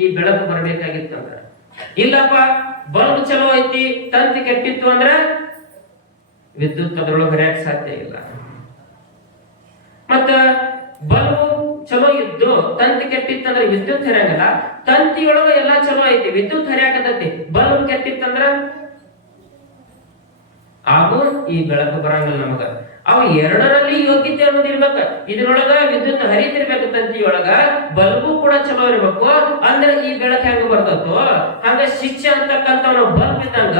ಈ ಬೆಳಕು ಬರ್ಬೇಕಾಗಿತ್ತಂದ್ರ. ಇಲ್ಲಪ್ಪ ಬಲ್ಬ್ ಚಲೋ ಐತಿ, ತಂತಿ ಕೆಟ್ಟಿತ್ತು ಅಂದ್ರ ವಿದ್ಯುತ್ ಅದ್ರೊಳಗೆ ಹರಿಯಕ್ ಸಾಧ್ಯ ಇಲ್ಲ. ಮತ್ತ ಬಲ್ಬು ಚಲೋ ಇದ್ದು ತಂತಿ ಕೆಟ್ಟಿತ್ತಂದ್ರ ವಿದ್ಯುತ್ ಹರಿಯಂಗಿಲ್ಲ. ತಂತಿಯೊಳಗ ಎಲ್ಲಾ ಚಲೋ ಐತಿ, ವಿದ್ಯುತ್ ಹರಿಯಾಕತೈತಿ, ಬಲ್ಬ್ ಕೆಟ್ಟಿತ್ತಂದ್ರ ಹಾಗೂ ಈ ಬೆಳಕು ಬರಂಗಿಲ್ಲ ನಮಗ. ಅವು ಎರಡರಲ್ಲಿ ಯೋಗ್ಯತೆ ಅನ್ನೋದು ಇರ್ಬೇಕ. ಇದ್ರೊಳಗ ವಿದ್ಯುತ್ ಹರಿತಿರ್ಬೇಕು, ತಂತಿಯೊಳಗ ಬಲ್ಬು ಕೂಡ ಚಲೋ ಇರ್ಬೇಕು. ಅಂದ್ರೆ ಈ ಬೆಳಕು ಹೆಂಗ ಬರ್ತದೋ ಹಂಗ ಶಿಷ್ಯ ಅಂತಕ್ಕಂಥವನು ಬಲ್ಬ್ ಇದ್ದಂಗ,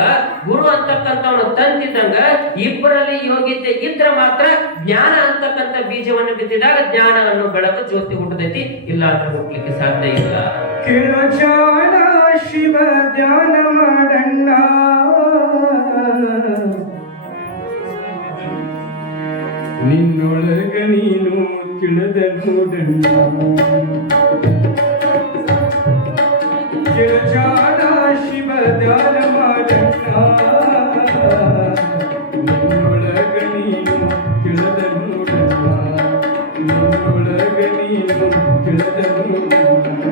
ಗುರು ಅಂತಕ್ಕಂಥವನು ತಂತಿದ್ದಂಗ, ಇಬ್ಬರಲ್ಲಿ ಯೋಗ್ಯತೆ ಇದ್ರ ಮಾತ್ರ ಜ್ಞಾನ ಅಂತಕ್ಕಂಥ ಬೀಜವನ್ನು ಬಿತ್ತಿದಾಗ ಜ್ಞಾನ ಅನ್ನೋ ಬೆಳಕು ಜ್ಯೋತಿ ಹುಟ್ಟದೈತಿ. ಇಲ್ಲ ಅಂದ್ರೆ ಹುಟ್ಟಲಿಕ್ಕೆ ಸಾಧ್ಯ ಇಲ್ಲ. ಶಿವ ಧ್ಯಾನ ಮಾಡಣ್ಣ, ನಿನ್ನೊಳಗ ನೀನು ತಿಳಿದ ನೋಡಣ್ಣ. ಗಿರಜಾಣ ಶಿವ ಧ್ಯಾನ ಮಾಡಣ್ಣ, ನಿನ್ನೊಳಗ ನೀನು ತಿಳಿದ ನೋಡಣ್ಣ, ನಿನ್ನೊಳಗ ನೀನು ತಿಳಿದ ನೋಡಣ್ಣ.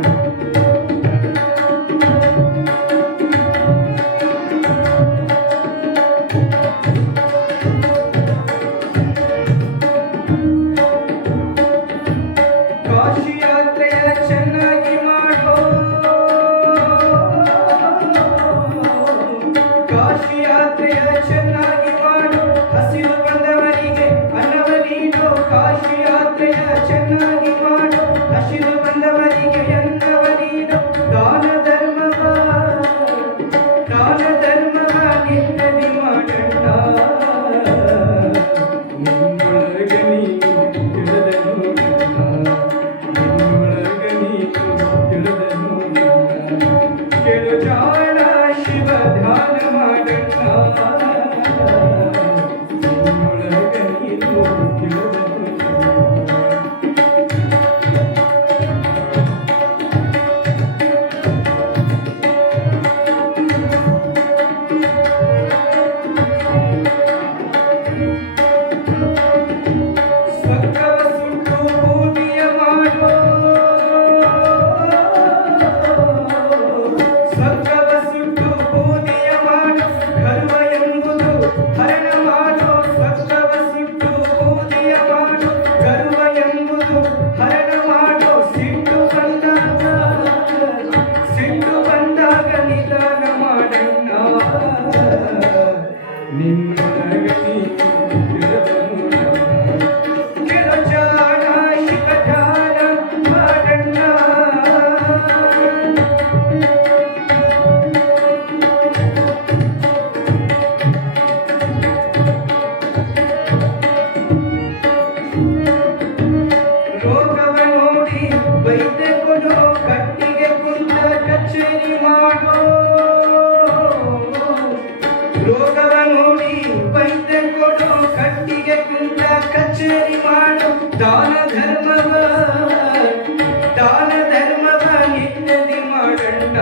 ದಾನ ಧರ್ಮವ ನಿನ್ನದಿ ಮಾಡಣ್ಣ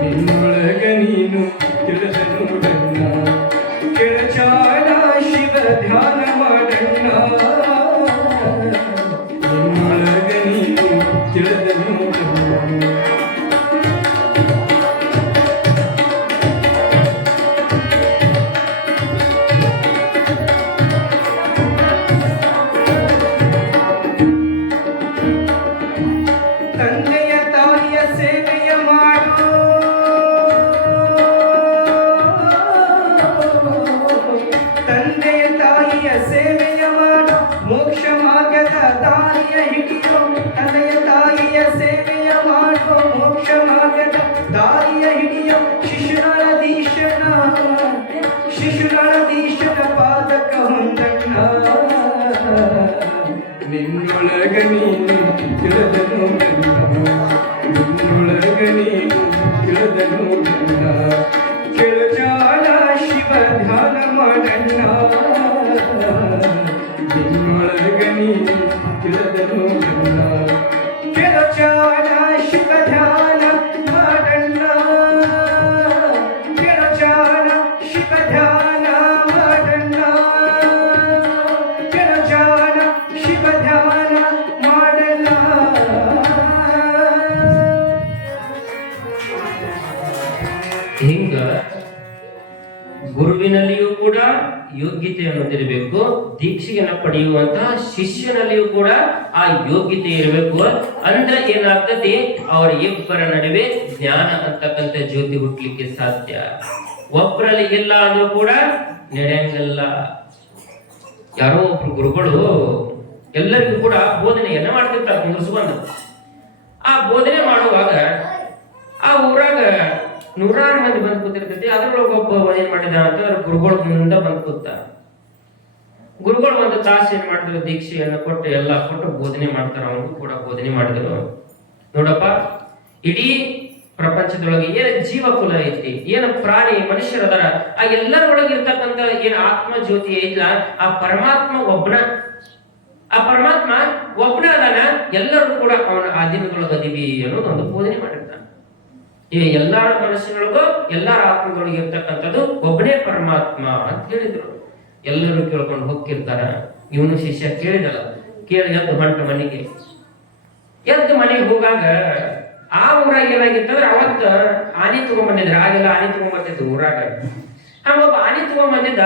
ನಿನ್ನೊಳಗ ನೀನು ತಿಳಿದ ನೋಡಣ್ಣ ಕೆಳಚಾಣ ಶಿವ ಧ್ಯಾನ ಮಾಡಣ್ಣ ನಿನ್ನೊಳಗ ನೀನು ತಿಳಿದ ನೋಡಣ್ಣ ತಂದೆಯ ತಾಯಿಯ ಸೇವೆಯ ಮಾಡು ತಂದೆಯ ತಾಯಿಯ ಸೇವೆಯ ಮಾಡು ಮೋಕ್ಷ ಮಾರ್ಗದ ದಾರಿಯ ಹಿಡಿಯು ತಂದೆಯ ತಾಯಿಯ ಸೇವೆಯ ಮಾಡು ಮೋಕ್ಷ ಮಾರ್ಗದ ದಾರಿಯ ಹಿಡಿಯು ಶಿಶುನಾಳಧೀಶನ ಪಾದಕ ಹೊಂದಣ್ಣ ನಿನ್ನೊಳಗ ನೀನು ತಿಳಿದ ನೋಡಣ್ಣ ನಿನ್ನೊಳಗ ನೀನು ತಿಳಿದ ನೋಡಣ್ಣ ಕೆಳಚಾಳ ಶಿವ ಧ್ಯಾನ ಮಾಡಣ್ಣ ನಿನ್ನೊಳಗ ನೀನು ತಿಳಿದ ನೋಡಣ್ಣ ಕೆಳಚಾಳ ಶಿವ ಧ್ಯಾನ ಮಾಡಣ್ಣ ಕೆಳಚಾಳ ಶಿವ ಧ್ಯಾನ ಮಾಡಣ್ಣ ಕೆಳಚಾಳ ಶಿವ ಧ್ಯಾನ ಮಾಡಣ್ಣ. ಹಿಂಗ ಗುರುವಿನಲ್ಲಿಯೂ ಕೂಡ ಯೋಗ್ಯತೆ ಅನ್ನೋದಿರಬೇಕು, ದೀಕ್ಷೆಯನ್ನು ಪಡೆಯುವಂತಹ ಶಿಷ್ಯನಲ್ಲಿಯೂ ಕೂಡ ಆ ಯೋಗ್ಯತೆ ಇರಬೇಕು. ಅಂದ್ರೆ ಏನಾಗ್ತದೆ, ಅವರ ಇಬ್ಬರ ನಡುವೆ ಜ್ಞಾನ ಅಂತಕ್ಕಂಥ ಜ್ಯೋತಿ ಹುಟ್ಟಲಿಕ್ಕೆ ಸಾಧ್ಯ. ಒಬ್ಬರಲ್ಲಿ ಇಲ್ಲ ಅಂದ್ರೂ ಕೂಡ ನಡೆಯಂಗಿಲ್ಲ. ಯಾರೋ ಒಬ್ರು ಗುರುಗಳು ಎಲ್ಲರಿಗೂ ಕೂಡ ಬೋಧನೆಯನ್ನ ಮಾಡ್ತಿರ್ತಾರೆ ಕುಂದರ್ಸ್ಕೊಂಡು. ಆ ಬೋಧನೆ ಮಾಡುವಾಗ ಆ ಊರಾಗ 100 ಮಂದಿ ಬಂದು ಕೂತಿರ್ತೈತಿ. ಅದ್ರೊಳಗೆ ಒಬ್ಬ ಏನ್ ಮಾಡಿದ ಅಂತಂದ್ರೆ ಗುರುಗಳ ಮುಂದೆ ಬಂದು ಕೂತ. ಗುರುಗಳು ಒಂದು ತಾಸು ಏನ್ ಮಾಡಿದ್ರು, ದೀಕ್ಷೆಯನ್ನು ಕೊಟ್ಟು ಎಲ್ಲ ಕೊಟ್ಟು ಬೋಧನೆ ಮಾಡ್ತಾರ. ಅವನಿಗೂ ಕೂಡ ಬೋಧನೆ ಮಾಡಿದ್ರು. ನೋಡಪ್ಪ, ಇಡೀ ಪ್ರಪಂಚದೊಳಗೆ ಏನ್ ಜೀವ ಕುಲ ಐತಿ, ಏನ್ ಪ್ರಾಣಿ ಮನುಷ್ಯರದಾರ, ಆ ಎಲ್ಲರೊಳಗೆ ಇರ್ತಕ್ಕಂಥ ಏನ್ ಆತ್ಮ ಜ್ಯೋತಿ ಐತ್ಲ, ಆ ಪರಮಾತ್ಮ ಒಬ್ಬನ. ಆ ಪರಮಾತ್ಮ ಒಬ್ಬನ ಅದಾನ, ಎಲ್ಲರೂ ಕೂಡ ಅವನ ಆಧೀನದೊಳಗೆ ಅದೀವಿ ಅನ್ನೋದು ಒಂದು ಬೋಧನೆ ಮಾಡಿರ್ತಾನೆ. ಈ ಎಲ್ಲಾರ ಮನಸ್ಸಿನೊಳಗೂ ಎಲ್ಲಾರ ಆತ್ಮದೊಳಗೆ ಇರ್ತಕ್ಕಂಥದ್ದು ಒಬ್ಬನೇ ಪರಮಾತ್ಮ ಅಂತ ಹೇಳಿದ್ರು. ಎಲ್ಲರೂ ಕೇಳ್ಕೊಂಡು ಹೋಗ್ತಿರ್ತಾರ. ಇವನು ಶಿಷ್ಯ ಕೇಳಿದಲ್ಲ, ಕೇಳಿ ಎದ್ದು ಹೊಂಟ ಮನೆಗೆ. ಎದ್ದು ಮನೆಗೆ ಹೋಗಾಗ ಆ ಊರಾಗ ಏನಾಗಿತ್ತಂದ್ರೆ ಅವತ್ತ ಆನೆ ತಗೊಂಡ್ಬಂದಿದ್ರು. ಆಗೆಲ್ಲ ಆನೆ ತಗೊಂಡ್ಬರ್ತಿದ್ರು ಊರಾಗ. ಒಬ್ಬ ಆನೆ ತಗೊಂಡ್ಬಂದಿದ್ದ.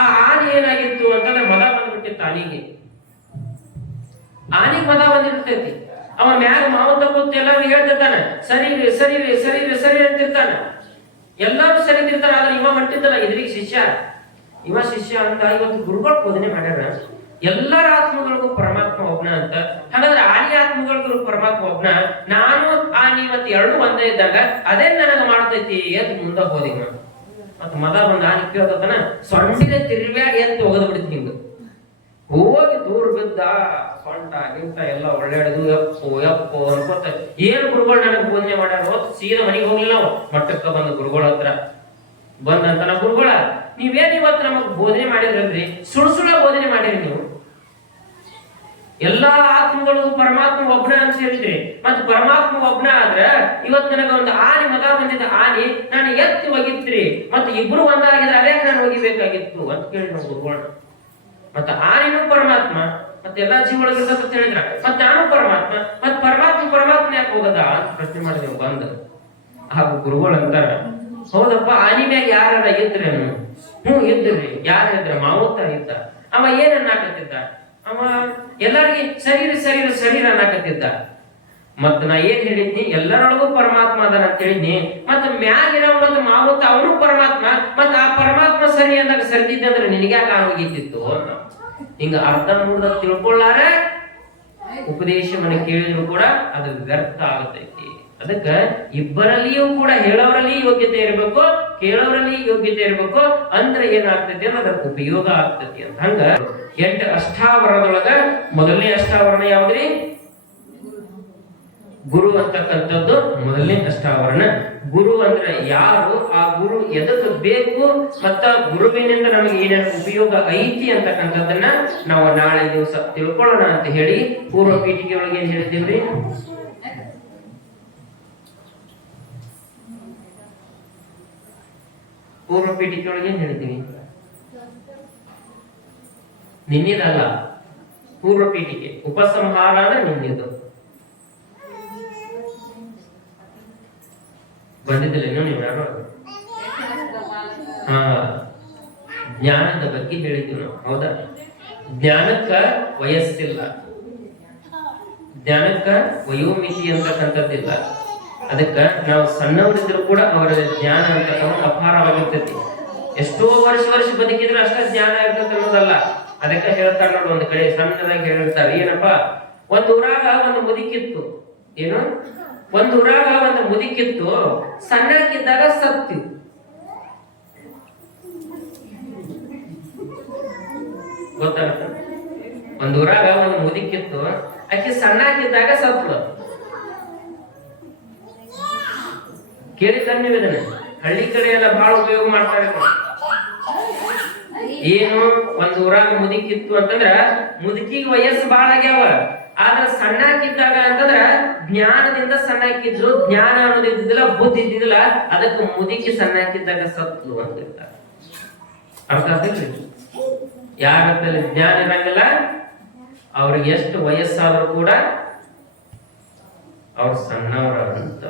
ಆ ಆನೆ ಏನಾಗಿತ್ತು ಅಂತಂದ್ರೆ ಮದ ಬಂದ್ಬಿಟ್ಟಿತ್ತು ಆನೆಗೆ. ಆನೆಗೆ ಮದ ಬಂದಿರ್ತೈತಿ. ಅವ ಮ್ಯಾಗ ಮಾವಂತ ಕೂತ್ ಎಲ್ಲಾರು ಹೇಳ್ತಿರ್ತಾನ, ಸರಿ ಸರಿ ಸರಿ ಸರಿ ಅಂತಿರ್ತಾನ. ಎಲ್ಲಾರು ಸರಿತಿರ್ತಾರ. ಆದ್ರೆ ಇವ ಹೊಂಟಿದ್ದಲ್ಲ ಎದುರಿಗೆ ಶಿಷ್ಯ. ಇವ ಶಿಷ್ಯ ಅಂತ ಇವತ್ತು ಗುರುಗಳು ಬೋಧನೆ ಮಾಡ್ಯಾರ, ಎಲ್ಲರ ಆತ್ಮಗಳಿಗೂ ಪರಮಾತ್ಮ ಒಬ್ನ ಅಂತ. ಹಾಗಾದ್ರೆ ಆನಿ ಆತ್ಮಗಳಿಗೂ ಪರಮಾತ್ಮ ಒಬ್ನ, ನಾನು ಆನಿ ಮತ್ತೆ ಎರಡು ಒಂದೇ ಇದ್ದಾಗ ಅದೇ ನನಗ ಮಾಡ್ತೈತಿ ಎದ್ದು ಮುಂದೆ ಹೋದಿ. ಮತ್ತ ಮದ ಬಂದ ಆನಿ ಕೇಳ್ತಾನ, ಸೊಂಡಿಗೆ ತಿರ್ವ್ಯಾಗ ಎದ್ದು ಒಗದ್ ಬಿಡ್ತಿ. ಹಿಂಗ ಹೋಗಿ ದೂರ ಬಿದ್ದ. ಸೊಂಟ ಗಿಂಟ ಎಲ್ಲ ಒಳ್ಳೆಯದು. ಯಪ್ಪೋ ಅನ್ಕೋತ ಏನ್ ಗುರುಗಳು ನನಗೆ ಬೋಧನೆ ಮಾಡ್ಯಾರ. ಸೀದಾ ಮನೆಗೆ ಹೋಗ್ಲಿಲ್ಲ ನಾವು. ಮಟ್ಟಕ್ಕ ಬಂದ ಗುರುಗಳ ಹತ್ರ ಬಂದಂತ ನಾ, ಗುರುಗಳ ನೀವೇನ್ ಇವತ್ತು ನಮಗ್ ಬೋಧನೆ ಮಾಡಿದ್ರಲ್ರಿ, ಸುಳ್ಳ ಬೋಧನೆ ಮಾಡಿರಿ ನೀವು. ಎಲ್ಲಾ ಆತ್ಮಗಳಿಗೂ ಪರಮಾತ್ಮ ಒಬ್ನ ಅಂತ ಹೇಳಿದ್ರಿ. ಮತ್ ಪರಮಾತ್ಮ ಒಬ್ನ ಆದ್ರ ಇವತ್ತು ನನಗ ಒಂದು ಆನೆ ಮಗ ಬಂದಿದ್ದ ಆನೆ ನಾನು ಎತ್ತಿ ಒಗಿತ್ರಿ. ಮತ್ ಇಬ್ರು ಒಂದಾಗಿದ್ರೆ ಅದೇ ನಾನು ಒಗಿಬೇಕಾಗಿತ್ತು ಅಂತ ಕೇಳಿ ನಾವು ಗುರುಗಳು. ಮತ್ತ ಆನೆನೂ ಪರಮಾತ್ಮ, ಮತ್ತೆ ಎಲ್ಲಾ ಜೀವೊಳಗಿರ್ತದ ಅಂತ ಹೇಳಿದ್ರ, ಮತ್ ನಾನು ಪರಮಾತ್ಮ, ಮತ್ ಪರಮಾತ್ಮ ಯಾಕೆ ಹೋಗದ ಅಂತ ಪ್ರಶ್ನೆ ಮಾಡಿದೆವು ಬಂದ. ಹಾಗೂ ಗುರುಗಳು ಅಂತಾರ, ಹೌದಪ್ಪ, ಆನಿ ಮ್ಯಾಗ ಯಾರ ಇದ್ರೇನು? ಇದ್ರಿ. ಯಾರ ಇದ್ರ? ಮಾವುತ ಇದ್ದ. ಅವ ಏನ್ ಅನ್ನಾಕತ್ತಿದ್ದ? ಅವ ಎಲ್ಲರಿಗೆ ಶರೀರ ಶರೀರ ಶರೀರ ಅನ್ನಾಕತ್ತಿದ್ದ. ಮತ್ ನಾ ಏನ್ ಹೇಳಿದ್ನಿ, ಎಲ್ಲರೊಳಗೂ ಪರಮಾತ್ಮ ಅದಾನ ಅಂತ ಹೇಳಿದ್ನಿ. ಮತ್ತ ಮ್ಯಾಗಿನ ಮತ್ತು ಮಾವುತ ಅವನು ಪರಮಾತ್ಮ. ಮತ್ತ ಆ ಪರಮಾತ್ಮ ಸರಿ ಅಂದಾಗ ಸರಿದಿದ್ದ ಅಂದ್ರೆ ನಿನಗ್ಯಾಕ ಆಗೋಗಿತ್ತಿತ್ತು ಅಂತ. ಹಿಂಗ ಅರ್ಧ ಮೂರ್ಧ ತಿಳ್ಕೊಳ್ಳಾರ ಉಪದೇಶವನ್ನು ಕೇಳಿದ್ರು ಕೂಡ ಅದು ವ್ಯರ್ಥ ಆಗತೈತಿ. ಅದಕ್ಕ ಇಬ್ಬರಲ್ಲಿಯೂ ಕೂಡ ಹೇಳೋರಲ್ಲಿ ಯೋಗ್ಯತೆ ಇರಬೇಕು, ಕೇಳೋರಲ್ಲಿ ಯೋಗ್ಯತೆ ಇರಬೇಕು. ಅಂದ್ರೆ ಏನಾಗ್ತೈತಿ ಅಂದ್ರೆ ಅದಕ್ಕೆ ಉಪಯೋಗ ಆಗ್ತೈತಿ ಅಂತ. ಹಂಗ 8 ಅಷ್ಟಾವರಣದೊಳಗ ಮೊದಲನೇ ಅಷ್ಟಾವರಣ ಯಾವ್ದ್ರಿ? ಗುರು ಅಂತಕ್ಕಂಥದ್ದು ಮೊದಲನೇ ಅಷ್ಟಾವರಣ. ಗುರು ಅಂದ್ರೆ ಯಾರು, ಆ ಗುರು ಎದಕ್ಕೆ ಬೇಕು, ಮತ್ತ ಗುರುವಿನಿಂದ ನಮಗೆ ಏನೇನು ಉಪಯೋಗ ಐತಿ ಅಂತಕ್ಕಂಥದ್ದನ್ನ ನಾವು ನಾಳೆ ದಿವಸ ತಿಳ್ಕೊಳ್ಳೋಣ ಅಂತ ಹೇಳಿ ಪೂರ್ವ ಪೀಠಿಕೆ ಒಳಗೆ ಏನ್ ಹೇಳಿದ್ದೀವ್ರಿ? ಪೂರ್ವ ಪೀಠಿಕೆ ಒಳಗೆ ಏನ್ ಹೇಳಿದ್ದೀವಿ? ನಿನ್ನಿದಲ್ಲ, ಪೂರ್ವ ಪೀಠಿಕೆ ಉಪಸಂಹಾರ ನಿನ್ನಿದು ಬಂದಿದ್ದಿಲ್ಲ ನೀವು ಯಾರು? ಹಾ, ಜ್ಞಾನದ ಬಗ್ಗೆ ಹೇಳಿದ್ವಿ ನಾವು, ಹೌದಾ? ಜ್ಞಾನಕ್ಕ ವಯಸ್ಸಿಲ್ಲ, ಜ್ಞಾನಕ್ಕ ವಯೋಮಿತಿ ಅಂತಕ್ಕಂಥದ್ದಿಲ್ಲ. ಅದಕ್ಕ ನಾವು ಸಣ್ಣವರಿದ್ರು ಕೂಡ ಅವರ ಜ್ಞಾನ ಅಂತಕ್ಕಂಥ ಅಪಾರವಾಗಿರ್ತೈತಿ. ಎಷ್ಟೋ ವರ್ಷ ಬದುಕಿದ್ರೆ ಅಷ್ಟ ಜ್ಞಾನ ಇರ್ತೈತೆ ಅನ್ನೋದಲ್ಲ. ಅದಕ್ಕ ಹೇಳ್ತಾರೆ ನೋಡಿ, ಒಂದು ಕಡೆ ಸಣ್ಣದಾಗಿ ಹೇಳ್ತಾರೆ, ಏನಪ್ಪಾ, ಒಂದು ಊರಾಗ ಒಂದು ಮುದುಕಿತ್ತು. ಏನು? ಒಂದು ಊರಾಗ ಒಂದು ಮುದುಕಿತ್ತು, ಸಣ್ಣಕ್ಕಿದ್ದಾಗ ಸತ್ತು. ಗೊತ್ತಾಗ್ತ? ಒಂದು ಊರಾಗ ಒಂದು ಮುದುಕಿತ್ತು, ಆಕೆ ಸಣ್ಣಕ್ಕಿದ್ದಾಗ ಸತ್ಳು. ಕೇಳಿದ್ರೆ ನೀವು ಇದನ್ನ ಹಳ್ಳಿ ಕಡೆ ಎಲ್ಲ ಬಹಳ ಉಪಯೋಗ ಮಾಡ್ತಾರೆ. ಏನು? ಒಂದು ಊರಾಗ ಮುದುಕಿತ್ತು ಅಂತಂದ್ರ ಮುದುಕಿಗೆ ವಯಸ್ಸು ಬಹಳ ಆಗ್ಯಾವ, ಆದ್ರ ಸಣ್ಣಕ್ಕಿದ್ದಾಗ ಅಂತಂದ್ರ ಜ್ಞಾನದಿಂದ ಸಣ್ಣಕ್ಕಿದ್ರು, ಜ್ಞಾನ ಅನ್ನೋದು ಇದ್ದಿದ್ದಿಲ್ಲ, ಬುದ್ಧಿ ಇದ್ದಿದ್ದಿಲ್ಲ, ಅದಕ್ಕೆ ಮುದುಕಿ ಸಣ್ಣಕ್ಕಿದ್ದಾಗ ಸತ್ಲು ಅಂತ ಹೇಳ್ತಾರೆ. ಅರ್ಥ ಆಗ್ತೈತ್ರಿ? ಯಾರ ಜ್ಞಾನ ಇರಂಗಿಲ್ಲ, ಅವ್ರಿಗೆ ಎಷ್ಟು ವಯಸ್ಸಾದ್ರೂ ಕೂಡ ಅವ್ರು ಸಣ್ಣವರ ಅಂತ